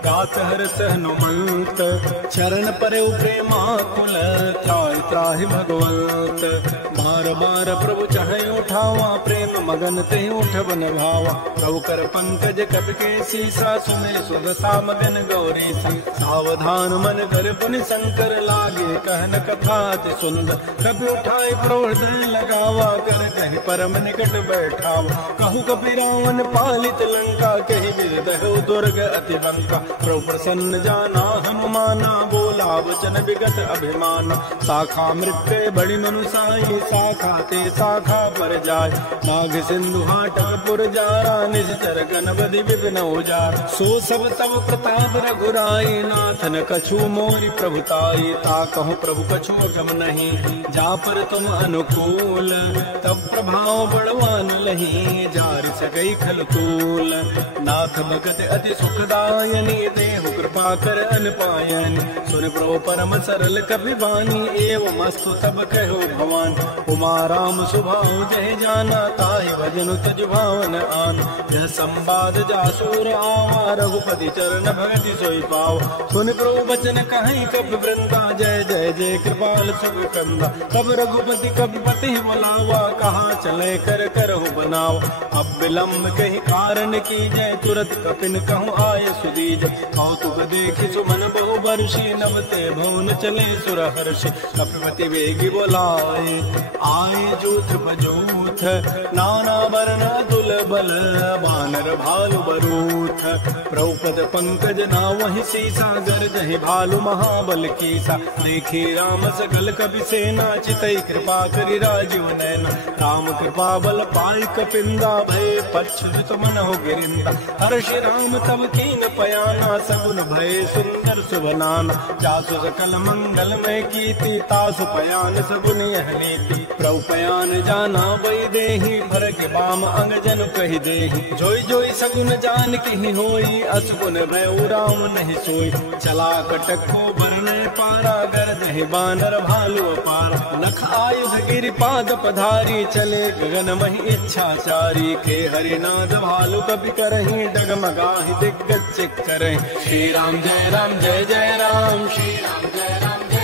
गात हर्ष हनुमंत। चरण परउ प्रेमाकुल, त्राहि त्राहि भगवंत। बार बार प्रभु चाहे उठावा, प्रेम मगन ते उठबन भावा। प्रभु कर पंकज कपि के सीसा, सुमिर सुदशा मगन गौरीसा। सावधान मन कर पुनि शंकर, लागे कहन कथा अति सुंदर। कपि उठाए प्रभु हृदय लगावा, कर कहि परम निकट बैठावा। कहु कपि रावण पालित लंका, कहि विदहु दुर्ग अति बंका। प्रभु प्रसन्न जाना हनुमाना, बोला वचन विगत अभिमाना। शाखा मृत्य बड़ी मनुसाई, शाखा ते शाखा पर जाय। नाग सिंधु हाटक पुर जारा, निश्चर गणपति विपिन उजार। सो सब तब प्रताप रघुराई, नाथन कछु मोरि प्रभुताई। ताकहु प्रभु कछु गम नहीं, जा पर तुम अनुकूल। तब प्रभाव बड़वान लही, जार सकई खल तूल। नाथ भगत अति सुखदायनी, देहु कृपा कर अनपायनी। सुन प्रभु परम सरल कपि बानी, एवं अस्तु तब कहो भवान। उमा राम सुभाव जय जाना, ताहि भजन तुझ भावन आन। यह संवाद जासूर आवा, रघुपति चरण भगति सोई पाव। सुन प्रभु बचन कहीं कपि वृंदा, जय जय कृपाल सब कंदा। तब रघुपति कपि पति बुलावा, कहा चले कर करहु बनाव। अब विलम्ब कहीं कारण की जय, तुरत कपिन कहूँ आय सुदीज। कौतुक देखि सुमन बहु वर्षि, नवते भवन चले सुर हर्षि। कपिपति वेगी बोलाए, आए जूथ बजूथ। नाना वर्ण तुल बल, बानर भालु बरूथ। प्रभुपद पंकज नावहि सीसा, गरजहि भालु महाबल कीसा। देखी राम सकल कपि सेना, चितई कृपा करि राजीव नैना। राम कृपा बल पाई कपिंदा, भय पच्छुत मन हो गिरिंदा। हर्षि राम तब कीन पयाना, सगुन भय सुंदर सुभनाना। जासु सकल मंगल में कीर्ति, तासु पयान सगुन यह नीति। प्रभु पयान जाना बई देहि, भर के बाम अंग जन कहि देहि। जोई जोई सगुन जान की होई, असगुन भय राम नहीं सोई। चला कटक को बरने पारा, गरजहि बानर भालु अपारा। नख आयुध गिरि पाद पधारी, चले गगन महि इच्छाचारी। के हरिनाद भालु कपि करहि, डगमगाहि दिग्गज चित करहि। श्री राम जय जय राम, श्री राम जय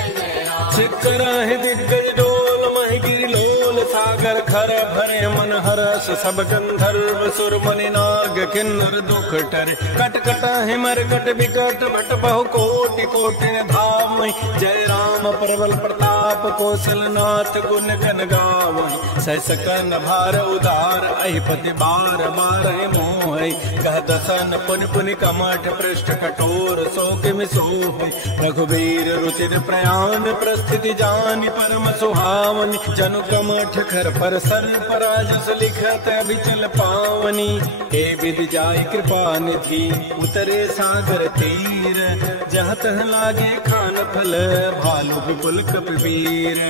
जय राम। चित करहि दिग्गज डोल, महि गिरि लोल सागर कर खर भरे मन हरस सब गंधर्व सुर मुनि नाग किन्नर दुख टरे कट कट हिमर कट विकट भट बहु कोटि कोटि धाम जय राम प्रबल प्रताप कौशलनाथ गुण गण गावै सहस कन भार उदार अहिपति बार बार मोह कह दसन पुन पुनि कमठ पृष्ठ कठोर शोक सोह रघुवीर रुचिर प्रयाण प्रस्थिति जानि परम सुहावनी जनु कमठ खर पर सर पराजस लिखत अभिचल पावनी हे विधि जाय कृपा निधि उतरे सागर तीर जहाँ तह लागे खान फल भालु विपुल कपिवीर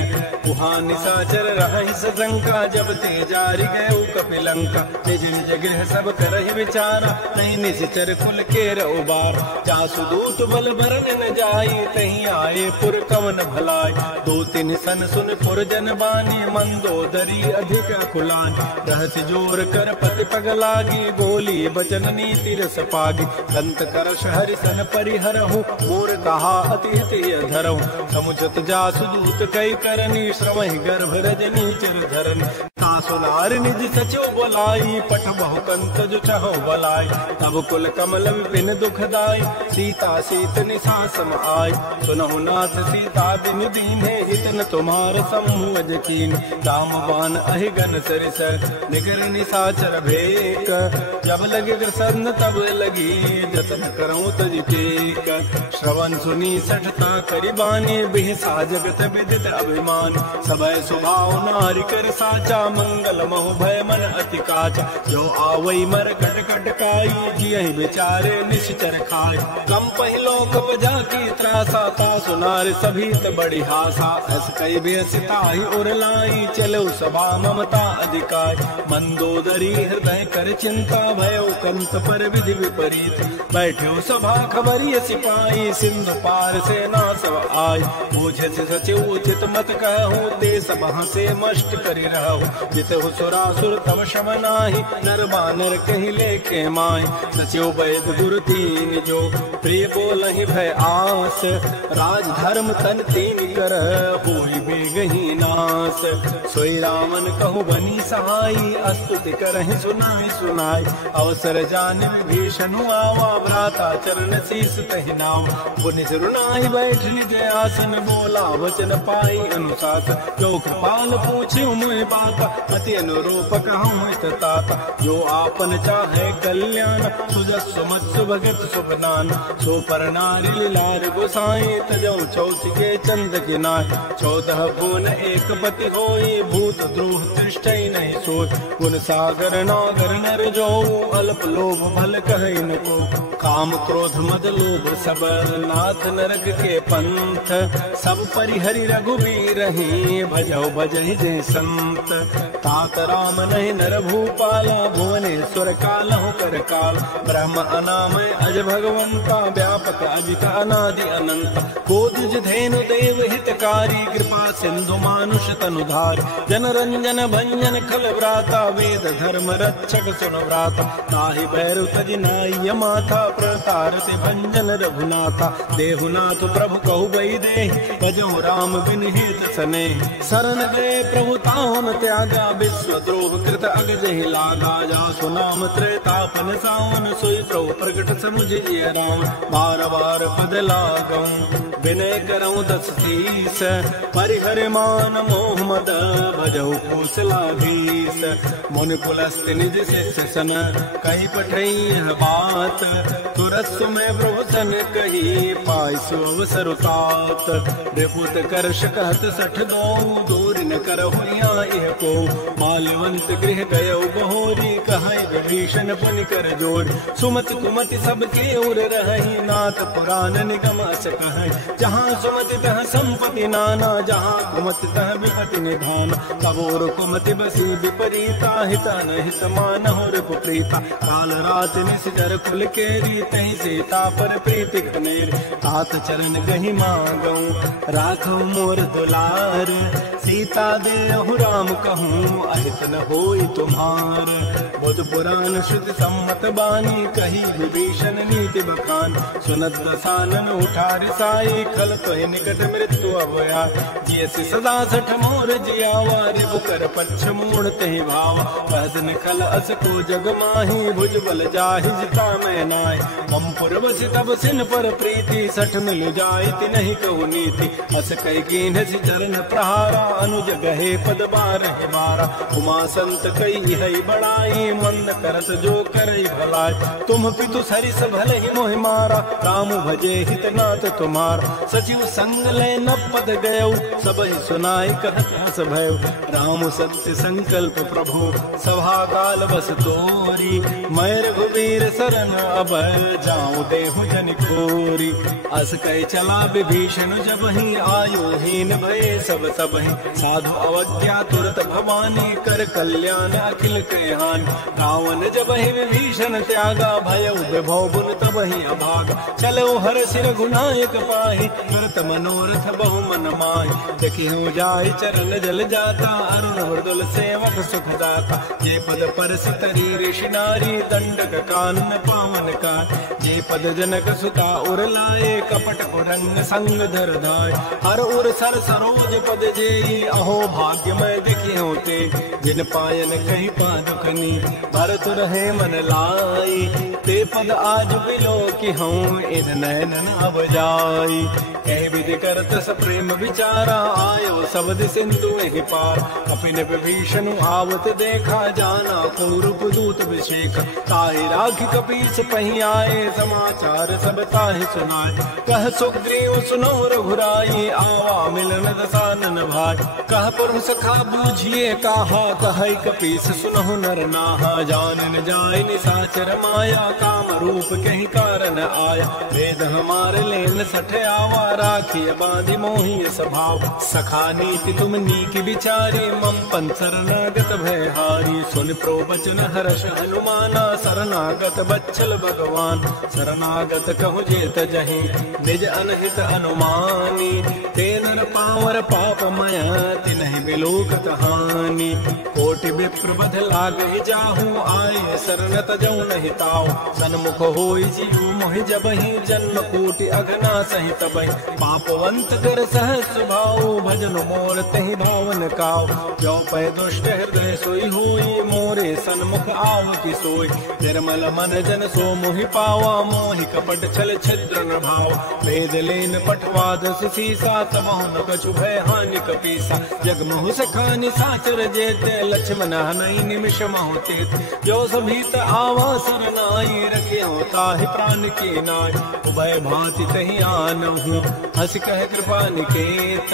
वहाँ निशाचर रहि सशंका जब ते जारी गए कपिलंका निज निज गृह सब करहि विचारा नहीं निश्चर कुल केर उबार जासु दूत बल भरन न जाई तहीं आए पुर कवन भलाई दो तीन सन सुन पुर जन बानी मंदोदरी अधिक कुलान रहस्य जोर कर पति पग लागी बोली बचन नीति रस पागी संत करश हरि सन परिहरहु मोर कहा अति हित धरहु समुचत जासु दूत कई करनी श्रवहि गर्भ रजनी चिर धरनी तासु नार निज सचिव बोलाई पठ बहु कंत जो चहो बलाई तब कुल कमल विपिन दुखदाई सीता सीत निशा सम आई सुनहु नाथ सीता बिन दीन्हे हितन तुम्हार समूह यकीन दामवान अहिगन सरिस निगर निशाचर भेक जब लगे प्रसन्न तब लगी जतन करऊं तज टेक श्रवण सुनी सठता करिबानी बिहसा जगत विदित अभिमान सबय स्वभाव नारी कर साचा मंगल महु भय मन अति काचा जो आवई मर कट कट काई जियहि बेचारे निश्चर खाय कम पहिलो कब जाकी त्रासा ता सुनार सभीत बड़ी हासा ऐस कई बेसिताहि उर लाई चलो सभा ममता अधिकार मंदोदरी हृदय कर चिंता भयो कंत पर विधि विपरीत बैठो सभा खबरी सिपाही सिंधु पार सेना सब आय बूझे से सचिव उचित मत कहूँ ते सभा से मष्ट करी रहूँ जित हो सुरासुर तब शमनाहि नर बानर कही लेके माय सचिव वैद गुरु तीन जो प्रिय बोलहि भय आस राज धर्म तन तीन कर होई बेगही नास सोई रामन कहु बनी सहाई अस्तुति करहि सुनाई सुनाई अवसर जान विभीषण आवा भ्राता चरण शीस तहि नाम पुनि सिरुनाहि बैठ निज आसन बोला वचन पाई अनुशासन जो कृपाल पूछ्यु मुहि बाता अति अनुरूप कहूँ ताता जो आपन चाहे कल्याण सुजस्व मत्स्य भगत सुबनान सो पर नारी लार गोसाई तजौ चौथ के चंद किनाय 14 भुवन एक पति होई भूत द्रोह तिष्ठै नहीं सोय गुण सागर नागर नर जो अल्प लोभ भल कहै न को काम क्रोध मद लोभ सब नाथ नरक के पंथ सब परिहरि रघुबीर ही भजौ भजहि जय संत तात राम नहीं नर भूपाला भुवनेश्वर कालहु कर काल ब्रह्म अनामय अज भगवंता व्यापक अजित अनादि अनंत कोदिज धेनु देव हितकारी कृपा सिंधु मानुष तनुधार जन रंजन भंजन खल व्राता वेद धर्म रक्षक सुन व्राता ताहि भैरव तज नाय माथा प्रतारति भंजन रघुनाथा देहुनाथ प्रभु कहु बई देहि भजो राम बिन हित सने शरण गए प्रभु ताहुन त्यागा विश्व द्रोह कृत अगजहि लागा जासु नाम त्रेतापन सावन सोई प्रभु प्रकट समुझिय राम बार बार पद लागऊं विनय करऊं 10 शीस परिहर मान मोह मद भजौ कौशलाधीश मुनि पुलस्त्य निज शिष्य सन कही पठई बात तुरस में प्रभु सन कही पाई अवसर तात रिपुत करश कहत 62 दूर न करहु यह को माल्यवंत गृह गयो बहोरी कहै विभीषण पुनि कर जोर सुमति कुमति सबके उर रहि नाथ पुराण निगम अस कहै जहाँ सुमति तह संपत्ति नाना जहाँ कुमति तह विपति निधान तबोर कुमति बसी विपरीता हित अनहित मानहु रिपु प्रीता काल रात निश्चर कुल केरी तहि सीता पर प्रीति घनेर तात चरण गहि मांगऊं राखौ मोर दुलार सीता सीता दे अहु राम कहूँ अहित न होई तुम्हार। बुध पुराण श्रुति सम्मत बानी कही विभीषण नीति बखान। सुनत दसानन उठार साई खल तो निकट मृत्यु अभया। जैसे सदा सठ मोर जियावा रिबु कर पक्ष मूढ़ते भाव। कहन खल अस को जग माही भुज बल जाहि जिता मैं नाय। हम पुरवसि तब सिन पर प्रीति सठ मिल जाय नहीं कहु नीति। अस कई कीन्ह चरण प्रहारा अनुज गहे पद बारह मारा। उमा संत कई है बड़ाई मंद करत जो करई भलाई। तुम पितु सरिस भले ही मोहि मारा राम भजे हित नाथ तुम्हार। सचिव संग ले न पद गयऊ सब ही सुनाई कहत हस भयऊ। राम सत्य संकल्प प्रभु सभा काल बस तोरी। मैं रघुवीर शरण अब जाऊं देहु जन खोरी। अस कह चला विभीषण जब ही आयुहीन भय सब सब ही। साधु अवज्ञा तुरत भवानी कर कल्याण अखिल के हानि। रावण जब ही विभीषण त्यागा भय विभव गुण तब ही अभागा। चलो हर सिर गुनायक पाहि तुरत मनोरथ बहु मन माहि। देखि हो जाय चरण जल जाता अरुण मृदुल सेवक सुख दाता। जे पद परस तरी ऋषि नारी दंडक कानन पावन का। जे पद जनक सुता उर लाए कपट कुरंग संग धर धाय। हर उर सर सरोज पद जेई अहो भाग्य मैं देखी होते। जिन पायन कहीं पादुखनी भरत रहे मन लाई। ते पद आज बिलो की हूँ इन नैनन अब जाई। कह विधि करत स प्रेम विचारा आयो शब्द सिंधु ही पार। कपिन विभीषण आवत देखा जाना कौरव दूत विषेख। ताहि राखी कपीस पही आए समाचार सब ताहि सुनाए। कह सुग्रीव सुनो रघुराई आवा मिलन दसानन भाई। कह पुर सखा बूझिए कहा कह कपीस सुनहु नर नाहा। जान न जाय निसाचर माया काम रूप कहीं कारण आया। वेद हमारे लेन सठ आवा राखी बांधि मोहि स्वभाव। सखा नीति तुम नीकी विचारी मम पंथ शरणागत भय हारी। सुन प्रोवचन हर्ष हनुमाना शरणागत बच्छल भगवान। शरणागत कहु जेत जहि निज अनहित अनुमानी। ते नर पावर पाप मय तिन्हि बिलोकत हानि। कोटि विप्र बध लागे जाहू आए शरण तजौ नहीं ताऊ। सन्मुख होई जीव मोहि जबहि जन्म कोटि अघना सहि तबहि। पापवंत कर सहस भाऊ भजन मोर तहि भावन काऊ। जो पै दुष्ट हृदय सोई होई मोरे सन्मुख आव की सोई। निर्मल मन जन सो मोहि पावा मोहि कपट छल छिद्र न भाव। वेद लेन पठवाद सीसा तमहु न कछु भय हानि कपीसा। जग मोह सखानि साचर जेते लक्ष्मण हनई निमिष महु तेत। जो सभीत आवा सरनाई रखे होता है प्राण के नाय। उभय भांति तहि आनहु हस कह कृपा निकेत।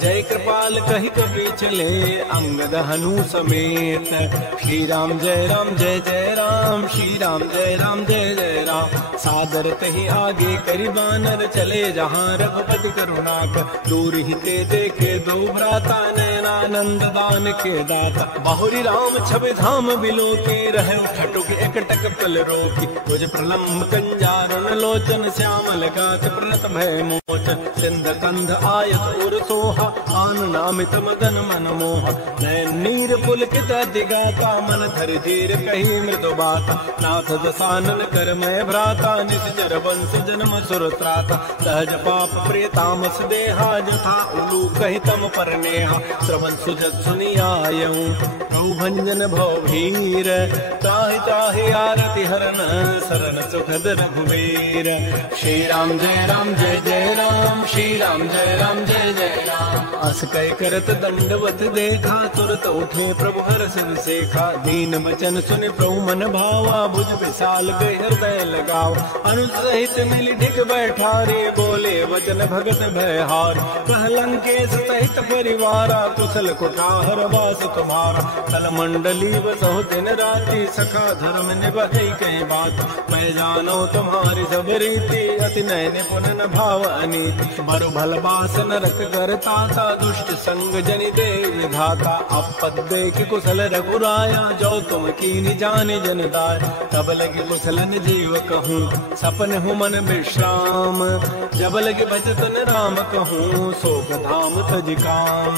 जय कृपाल कहि कपि चले अंगद हनु समेत। श्री राम जय जय राम श्री राम जय जय राम। सादर तहि आगे करि बानर चले जहाँ रघुपति करुणाकर। दूर ही ते देखे दो भ्राता नैनानंद दान के दाता। बहुरी राम छवि धाम बिलो के रहे ठटुक एकटक पल रोकी। तुझ प्रलम्ब कंजारण लोचन श्यामल गात प्रणत भय मोचन। सिंध कंध आयत उर सोहा आन नामित मदन मन मोहा। नैन नीर पुलकित दिगाता मन धर धीर कही मृदु बाता। नाथ दसानन कर मैं भ्राता निज वंश जन्म सुर त्राता। सहज पाप प्रेतामस देहा जथा उलू कही तम पर नेहा। श्रवण सुजत सुनी आयऊ प्रभु भंजन भव भीर। ताहि ताहि आरति हरन शरण सुखद रघुवीर। श्री राम जय जय राम श्री राम जय जय राम। अस कह करत दंडवत देखा तुरत उठे प्रभु हर्ष विसेखा। दीन वचन सुन प्रभु मन भावा भुज विशाल गए हृदय लगाव। अनुज सहित मिली ढिग बैठा रे बोले वचन भगत भय हार। कह लंकेश सहित परिवारा कुशल कुठार वास तुम्हारा। कल मंडली बसहु दिन राति सखा धर्म निभई कई बात। मैं जानो तुम्हारी सब रीति अति नय निपुण न भाव अनीति। बरु भल बास नरक करता था दुष्ट संग जनि दे विधाता। अब पद देख कुशल रघुराया जो तुम कीनि जाने जन दाय। तब लगे कुशलन जीव कहूँ सपन हूँ मन विश्राम। जब लगे भजतन राम कहूँ शोक धाम तज काम।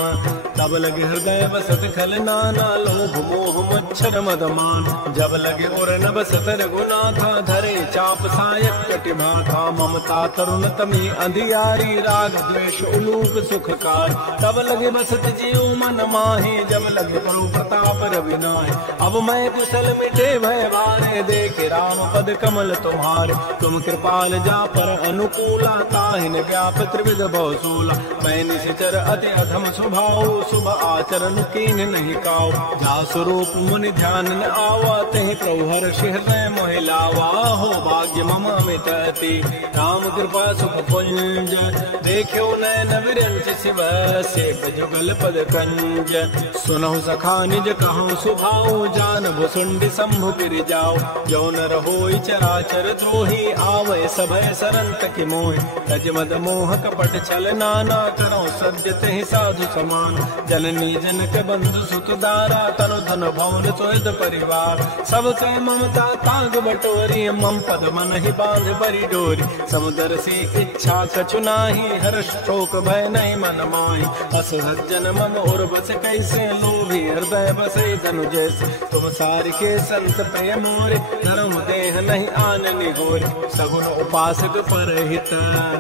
तब लगे हृदय बसत खल नाना लोभ मोह मच्छर मदमान। जब लगे और न बसत रघुनाथा धरे चाप सायक कटिभा था। ममता तरुण तमी अंधियारी राग द्वेष उलूक सुखकार। तब लगे बसत जीव मन माहे जब लगे प्रभु प्रताप रविनाय। अब मैं कुशल मिटे भय बारे देखे राम पद कमल तुम्हारे। तुम कृपाल जा पर अनुकूला ताहिन व्याप त्रिविध भवसूला। मैं निश्चर अति अधम स्वभाव शुभ आचरण कीन नहीं काओ। जा स्वरूप मुनि ध्यान न आवा तहि प्रभु हर्षि हृदय मोहि लावा। हो भाग्य मम अमित अति राम कृपा सुख पुंज। देखो नयन विरंच शिव सेक जुगल पद कंज। सुनहु सखा निज कहूँ सुभाऊ जान भुसुंड शंभु गिर जाओ। जो न रहो चराचर द्रोही आवै सभय सरंत की मोहि। तज मद मोह कपट छल नाना करो सज्जत ही साधु समान। जननी जनक बंधु सुत दारा तनु धन भवन सोयत परिवार। सब कह ममता ताग बटोरी मम पद मन ही बांध बरी डोरी। समुदर सी इच्छा कछु नाही हर्ष शोक भय नहीं मन मोहि। अस सज्जन मम और बस कैसे लोभी हृदय बसे धनु जैसे। तुम सारि के संत प्रिय मोरे धर्म देह नहीं आन निगोरे। सगुन उपासक परहित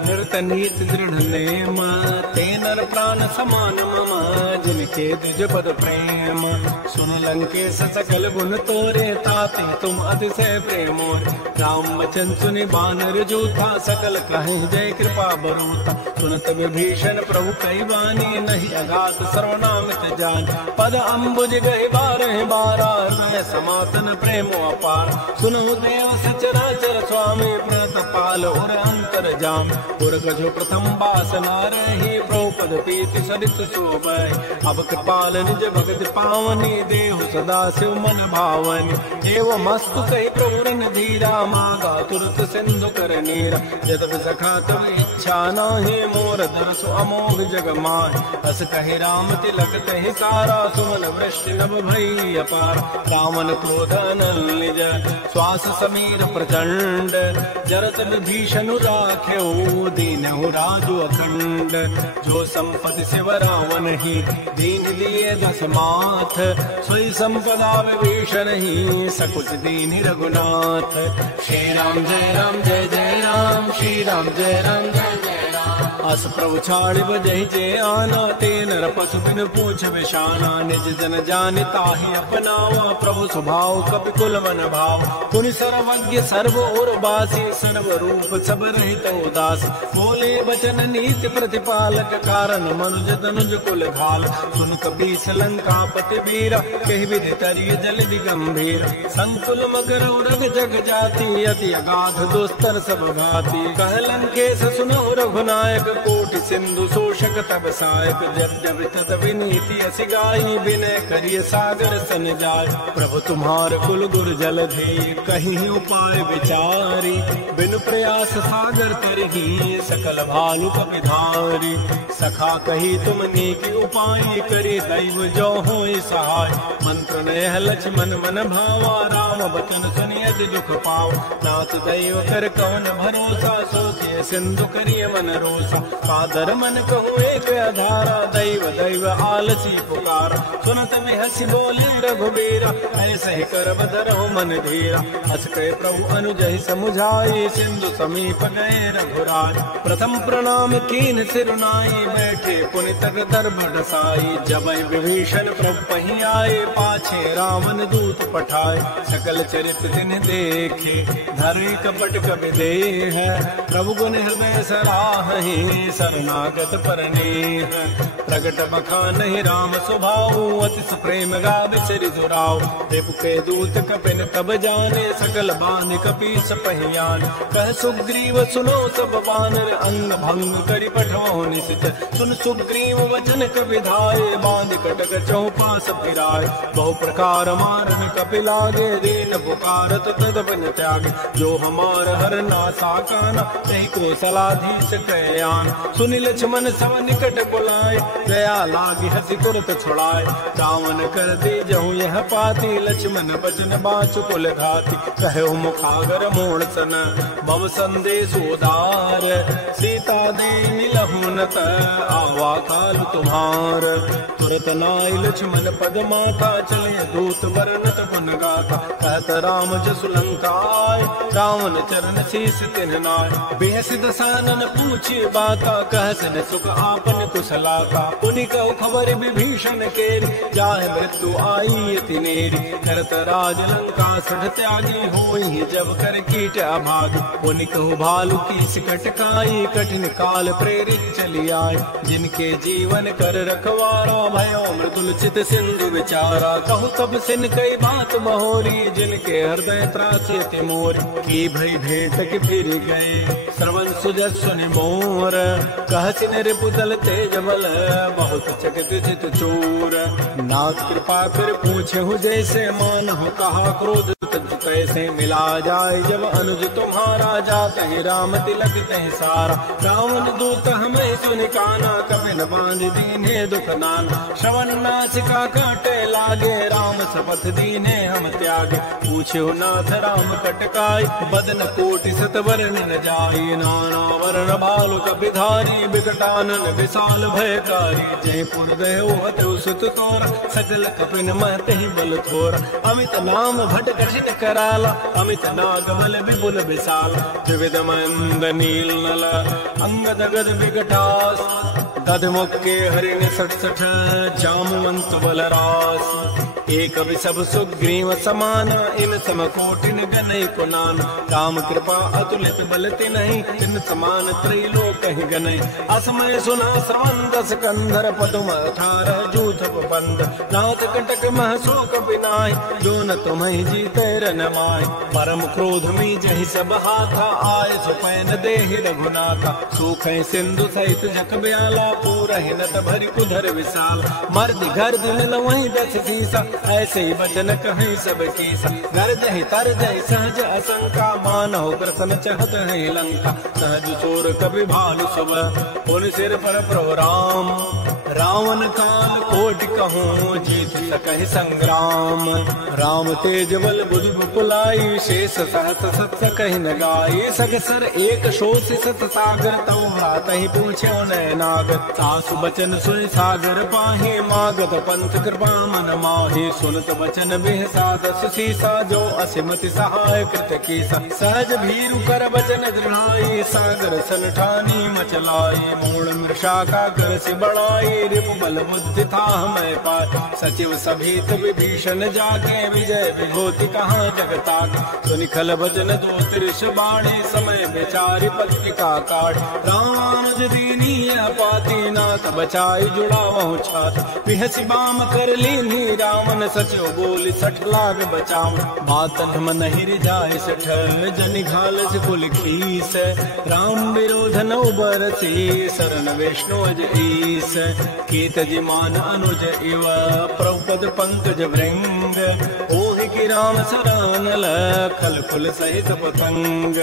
नृत नीत दृढ़ नेम। ते नर प्राण समान मम जिनके द्विज पद प्रेम। सुन लंकेश सकल गुण तोरे ताते तुम अतिशय प्रेम। राम वचन सुनि बानर जूथा सकल कहे जय कृपा बरूथा। सुनत विभीषण प्रभु कई वाणी नहीं अगाध सर्वनामित जान। पद अम्बुज गए बारह बारा हृदय समातन प्रेम अपार। सुनहु देव सचराचर स्वामी प्रतपाल और अंतर जाम। और गजो प्रथम बासना रही प्रभुपद प्रीति सरित शोभय। अब कृपाल निज भगत पावनी देहु सदा शिव मन भावनी। देव मस्तु कही प्रभु रन धीरा मागा तुरत सिंधु कर नीरा। जब सखा तब इच्छा नाही मोर दरसु अमोघ जग माहि। अस कहे राम तिलक तहि सारा सुमन वृष्टि नभ भई अपार। रावण क्रोध अनल निज श्वास समीर प्रचंड। जरत विभीषण राख्यो दीनहु राजु अखंड। जो संपत्ति शिव रावण ही दीन दिए दस माथ। सोई संपदा विभीषण ही सकुच दीन रघुनाथ। श्री राम जय राम जय जय राम। श्री राम जय राम जय जय राम। अस प्रभु छाड़ बजहि जे आना। तेन रपसु बिन पूछ विशाना। निज जन जानि ताहि अपनावा। प्रभु स्वभाव कपि कुल मन भाव। पुनि सर्वज्ञ सर्व और बासी सर्व रूप सब रहित उदास। बोले बचन नीति प्रतिपालक कारण मनुज तनुज कुल घाल। सुन कपीस लंकापति वीरा कहि विधि तरिय जल गंभीर। संकुल मगर रग जग जाति अति अगाध दुस्तर सब भाति। कह लंकेश सुनो रघुनायक कोटि सिंधु शोषक तब सायक। जब जब तद विनीति असि गाई विनय करिय सागर सन जाय। प्रभु तुम्हार कुल गुर जल धे कहीं उपाय विचारी। बिन प्रयास सागर तरही सकल भालु कपिधारी। सखा कही तुम नीक उपाय करी दैव जो होई सहाय। मंत्र नयह लक्ष्मण मन भावा राम बचन सुनि अति दुख पाव। नाथ दैव कर कौन भरोसा सोखे सिंधु करिय मन रोसा। सादर मन कहु एक आधारा दैव दैव आलसी पुकार। सुनत में हंसी बोले रघुबीरा ऐसे ही कर बधरहु मन धीरा। हस कहे प्रभु अनुजहि समुझाई सिंधु समीप गए रघुराज। प्रथम प्रणाम कीन सिरुनाई बैठे पुनि तक दर्भ ढसाई। जब विभीषण प्रभु पही आए पाछे रावण दूत पठाए। सकल चरित दिन देखे धरि कपट कवि देह। प्रभु गुण हृदय सराहि शरणागत परनेह। प्रगट बखान ही राम स्वभाव अति प्रेम गाद सिरि दुराव। रिपु के दूत कपिन तब जाने सकल बान कपीस पहियान। कह सुग्रीव सुनो सब बानर अंग भंग करि पठो निश्चर। सुन सुग्रीव वचन कपि धाये बांध कटक चौपास फिराय। बहु प्रकार मारन कपि लागे दीन पुकारत तद बन त्यागे। जो हमार हर नासा काना तहि को सलाधीश कयान। जहान। सुनि लक्ष्मण सब निकट बुलाए, दया लागी हसी तुरत छुड़ाए। रावण कर दी जहूँ यह पाती, लक्ष्मण बचन बाचु कुल घाती। कहो मुखागर मोड़ सन भव संदेश उदार, सीता दे मिलहु नत आवा काल तुम्हार। तुरत नाय लक्ष्मण पद माता, चले दूत बरनत गुन गाथा। कहत राम जसु लंका आए, रावण चरण शीस तिन्ह नाय। बेहस दसानन पूछे बाता, कहसन सुख आपन कुशलाता। पुनि कहु खबर विभीषण केरी, जाहे मृत्यु आई तिनेरी। करत राज लंका सठ त्यागी, होई जब कर कीट अभागी। पुनि कहु भालु की सिकट काई, कठिन काल प्रेरित चली आए। जिनके जीवन कर रखवारा, भयो मृदुल चित सिंधु विचारा। कहु तब सिन कई बात बहोरी, जिनके हृदय त्रासित मोर। की भई भेंट के फिर गए, श्रवण सुजस सुनि मोर। कहसिन रिपुतल तेज बल, बहुत चकित चित चोर। नाथ कृपा फिर पूछे हूँ जैसे, मान हो कहा क्रोध कैसे। मिला जाए जब अनुज तुम्हारा, जाते ही राम तिलक तह सारा। रावण दूत हमें सुनि काना, कपिन बांध दीने दुख नाना। श्रवण नासिका काटे लागे, राम शपथ दीने हम त्यागे। पूछे नाथ राम कटकाई, बदन कोटि सत वर्ण न जाई। नाना वर्ण बालु कपिधारी, विकटानन विशाल भयकारी। जयपुर देव हतु सुत तोरा, सकल कपिन महते ही बल थोरा। अमित नाम भट कठिन कराला, अमित नाग बल विपुल विशाल। त्रिविध मंद नील नल, अंगद गद विकटास। गद मुक्के हरिण सठ सठ, जामवंत बलरास। एक सब सुग्रीव समाना, इन सम कोटिन गनई कुनाना। राम कृपा अतुलित बलति नहीं, इन समान त्रैलोक ही गनई। असमय सुना श्रवण दस कंधर, पदुम 18 जूथ बंद। नाथ कटक मह शोक बिनाय, जो न तुम्हें जीते रन माय। परम क्रोध में जहि सब हाथा, आय सुपैन देहि रघुनाथा। सूख सिंधु सहित जख ब्याला, पूरहि नत भरि उधर विशाल। मर्द गर्द मिल वहीं दस सीसा, ऐसे ही वचन कहीं सब कीसा। गर्ज ही तरज ही सहज असंका, मानव प्रसन्न चहत है लंका। सहज चोर कवि भालु सब, उन सिर पर प्रभु राम। रावण काल कोटि कहूँ, जीत सकहि संग्राम। राम तेज बल बुधु पुलाई, शेष सहत सत सकहि न गाई। सगसर एक शोष सत सागर, तव भ्रात ही पूछ्यो नयनागत। सासु बचन सुनि सागर पाहि, मागत पंथ कृपा मन माहि। सुनत बचन बिह सादस सीसा, जो असिमति सहाय कृत कीसा। सहज भीरु कर बचन दृढ़ाई, सागर सन ठानी मचलाई। मूल मृषा का कर से बढ़ाई, रिपु बल बुद्धि था मैं पाय। सचिव सभीत विभीषण जाके, विजय विभूति कहाँ जगताक। सुनि खल बचन दो त्रिश बाणे, समय बेचारी पत्रिका काढ़। रामानुज दीनी यह पाती, नाथ बचाई जुड़ावहु छाती। बिहसी बाम कर लीनी, रावण सचिव बोली 60 लाख बचाओ। बात मन हिर जाय सठ, जनि घाल कुल खीस। राम विरोध नौ बरसी, शरण वैष्णव ईस। कीत जिमान अनुज इव, प्रभुपद पंकज भृंग। ओहि की राम सरानल, खल खुल सहित पतंग।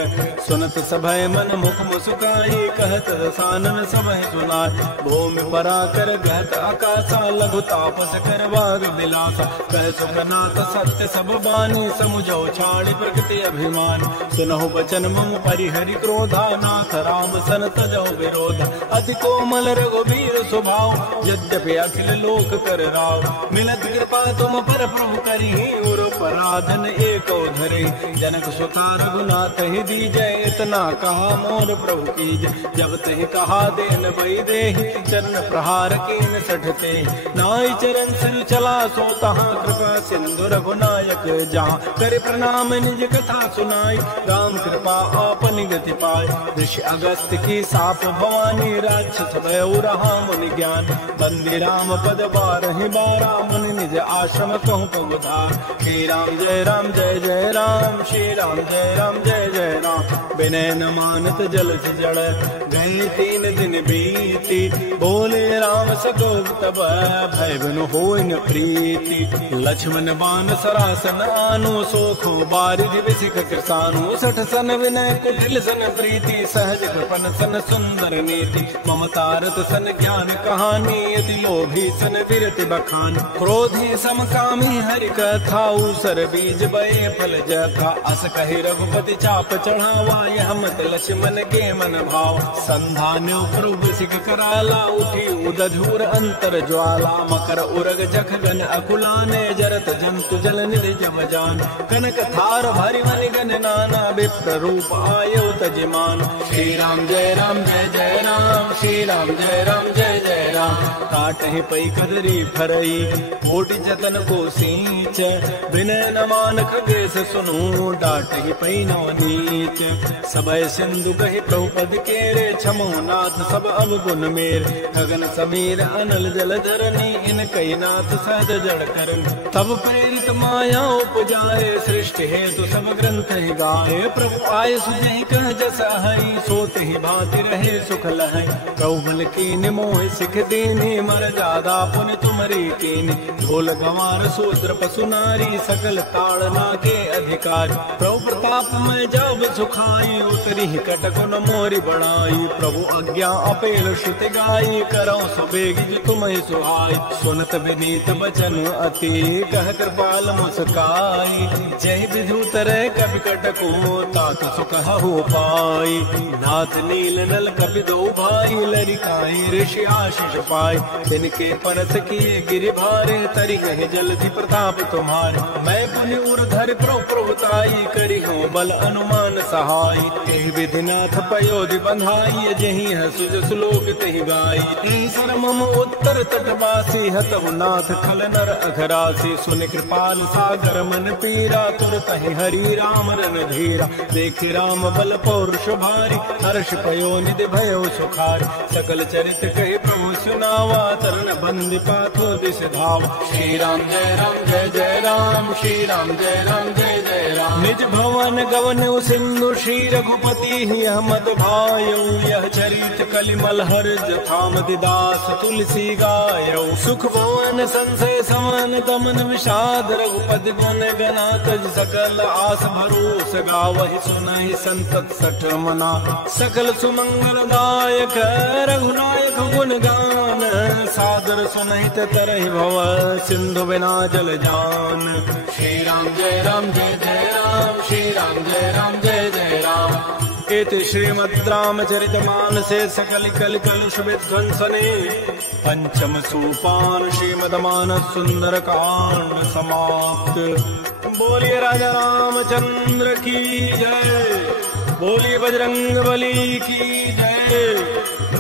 सुनत सभय मन मुख मुस्काई, कहत रसानन सबहि सुनाय। भूमि परा कर गहत आकाशा, लघु तापस कर बाग बिलासा। कह सुखनाथ सत्य सब बानी, समुझो छाड़ प्रकृति अभिमान। सुनहु बचन मम परिहरि क्रोधा, नाथ राम सन तजो विरोधा। अति कोमल रघुबीर स्वभाव, यद्यपि अखिल लोक कर राव। मिलत कृपा तुम पर प्रभु करी, और पराधन एको धरे। जनक सुता रघुनाथ ही दीजय, इतना कहा मोर प्रभु कीजय। जब तहि कहा देन बई देहि, चरण प्रहार कीन सठते। नाई चरण सिर चला सो तहाँ, कृपा सिंधु रघुनायक जहाँ। कर प्रणाम निज कथा सुनाई, राम कृपा आपन गति पाय। ऋषि अगस्त की साप भवानी, राक्षस भय रहा मुनि ज्ञान। बंदी राम पद 12 12, मुनि निज आश्रम कहूँ पगुधार। हे राम जय राम जय जय राम, श्री राम जय राम जय जय राम। विनय न मानत जल जड़, गए 3 दिन बीती, बोले राम सको तब भय बिनु होय न प्रीति। लक्ष्मण बान सरासन आनु, सोखो बारिधि विसिख कृसानु। 60 सन विनय कुटिल सन प्रीति, सहज कृपन सन सुंदर नीति। ममतारत सन ज्ञान कहानी, अति लोभी सन विरति बखान। क्रोधी समकामी हरि कथा, उसर बीज बये फल जथा। अस कहि रघुपति चाप चढ़ावा, यह मत लक्ष्मण के मन भाव। संधान्यो प्रभु सिख कराला, उठी उदधूर अंतर ज्वाला। मकर उरग जख गन अकुलाने, जरत जंतु जल निधि जम जान। कनक थार भरि मनि गन नाना, विप्र रूप आयो तजमान। श्री राम जय राम जय जय राम, श्री राम जय राम जय जय राम। काटहि पै कदरी फरई, कोटि जतन को सींच। विनय न मान खगेश सुनु, डांटहि पै नव नीच। सबय सिंधु कहि प्रभुपद केरे, छमो नाथ सब अवगुण मेर। गगन समीर अनल जल धरनी, इन कई नाथ सहज जड़ करन। तब प्रेरित माया उपजाए, सृष्टि हेतु सब ग्रंथ ही गाए। प्रभु आय सुजहि कह जस हई, सोत ही भांति रहे सुख लहै। प्रभु की निमोह सिख दीनी, मर जादा पुन तुमरी कीनी। ढोल गंवार शूद्र पशु नारी, सकल ताड़ना के अधिकार। प्रभु प्रताप में जब सुखाई, उतरी कटक न मोरी बढ़ाई। प्रभु आज्ञा अपेल श्रुति गाई, करौ सुबेग तुम ही सुहाई। सुनत विनीत बचन अति, कह कृपाल मुस्काई। जय विधु तरह कपि कटको, तात सुख हो पाई। नाथ नील नल कपि दो भाई, लरिकाई ऋषि आशीष पाई। तिनके परस किए गिरि भारे, तरि कहे जलधि प्रताप तुम्हारे। मैं पुनि उर्धर प्रभुताई, करी हूँ बल अनुमान सहाय। एहि विधिनाथ पयोधि बंधाई, जही है सुज श्लोक तहि गाई। सरमम उत्तर तटवासी, हतहु नाथ खल नर अघरासी। सुन कृपाल सागर मन पीरा, तुरत ही हरि राम रन धीरा। देख राम बल पौरुष भारी, हर्ष पयो निधि भयो सुखारी। सकल चरित कहि प्रभु सुनावा, तरन बंद पाथो दिस धावा। श्री राम जय जय राम, श्री राम जय जय राम। निज भवन गवन सिंधु, श्री रघुपति यह मत भायो। यह चरित कलिमल हर जथाम दिदास तुलसी गायो। सुख भवन संशय समन दमन विषाद, रघुपति गुण गना तज सकल आस भरोस गावहि। सुनहि संतत सठ मना, सकल सुमंगल दायक। रघुनायक गुण गान, सादर सुनहित तरहि भव। सिंधु बिना जल जान। श्री राम जय जय राम, श्री राम जय जय राम। इति श्रीमद् रामचरित मानसे सकल कल कलुष विध्वंसने, पंचम सोपान श्रीमद् मानस सुंदर कांड समाप्त। बोलिए राजा रामचंद्र की जय, बोलिए बजरंग बली की जय।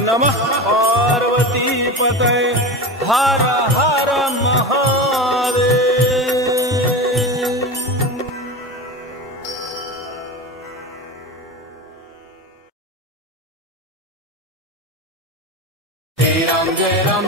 नमः पार्वती पतये, हर हर महादेव। जय राम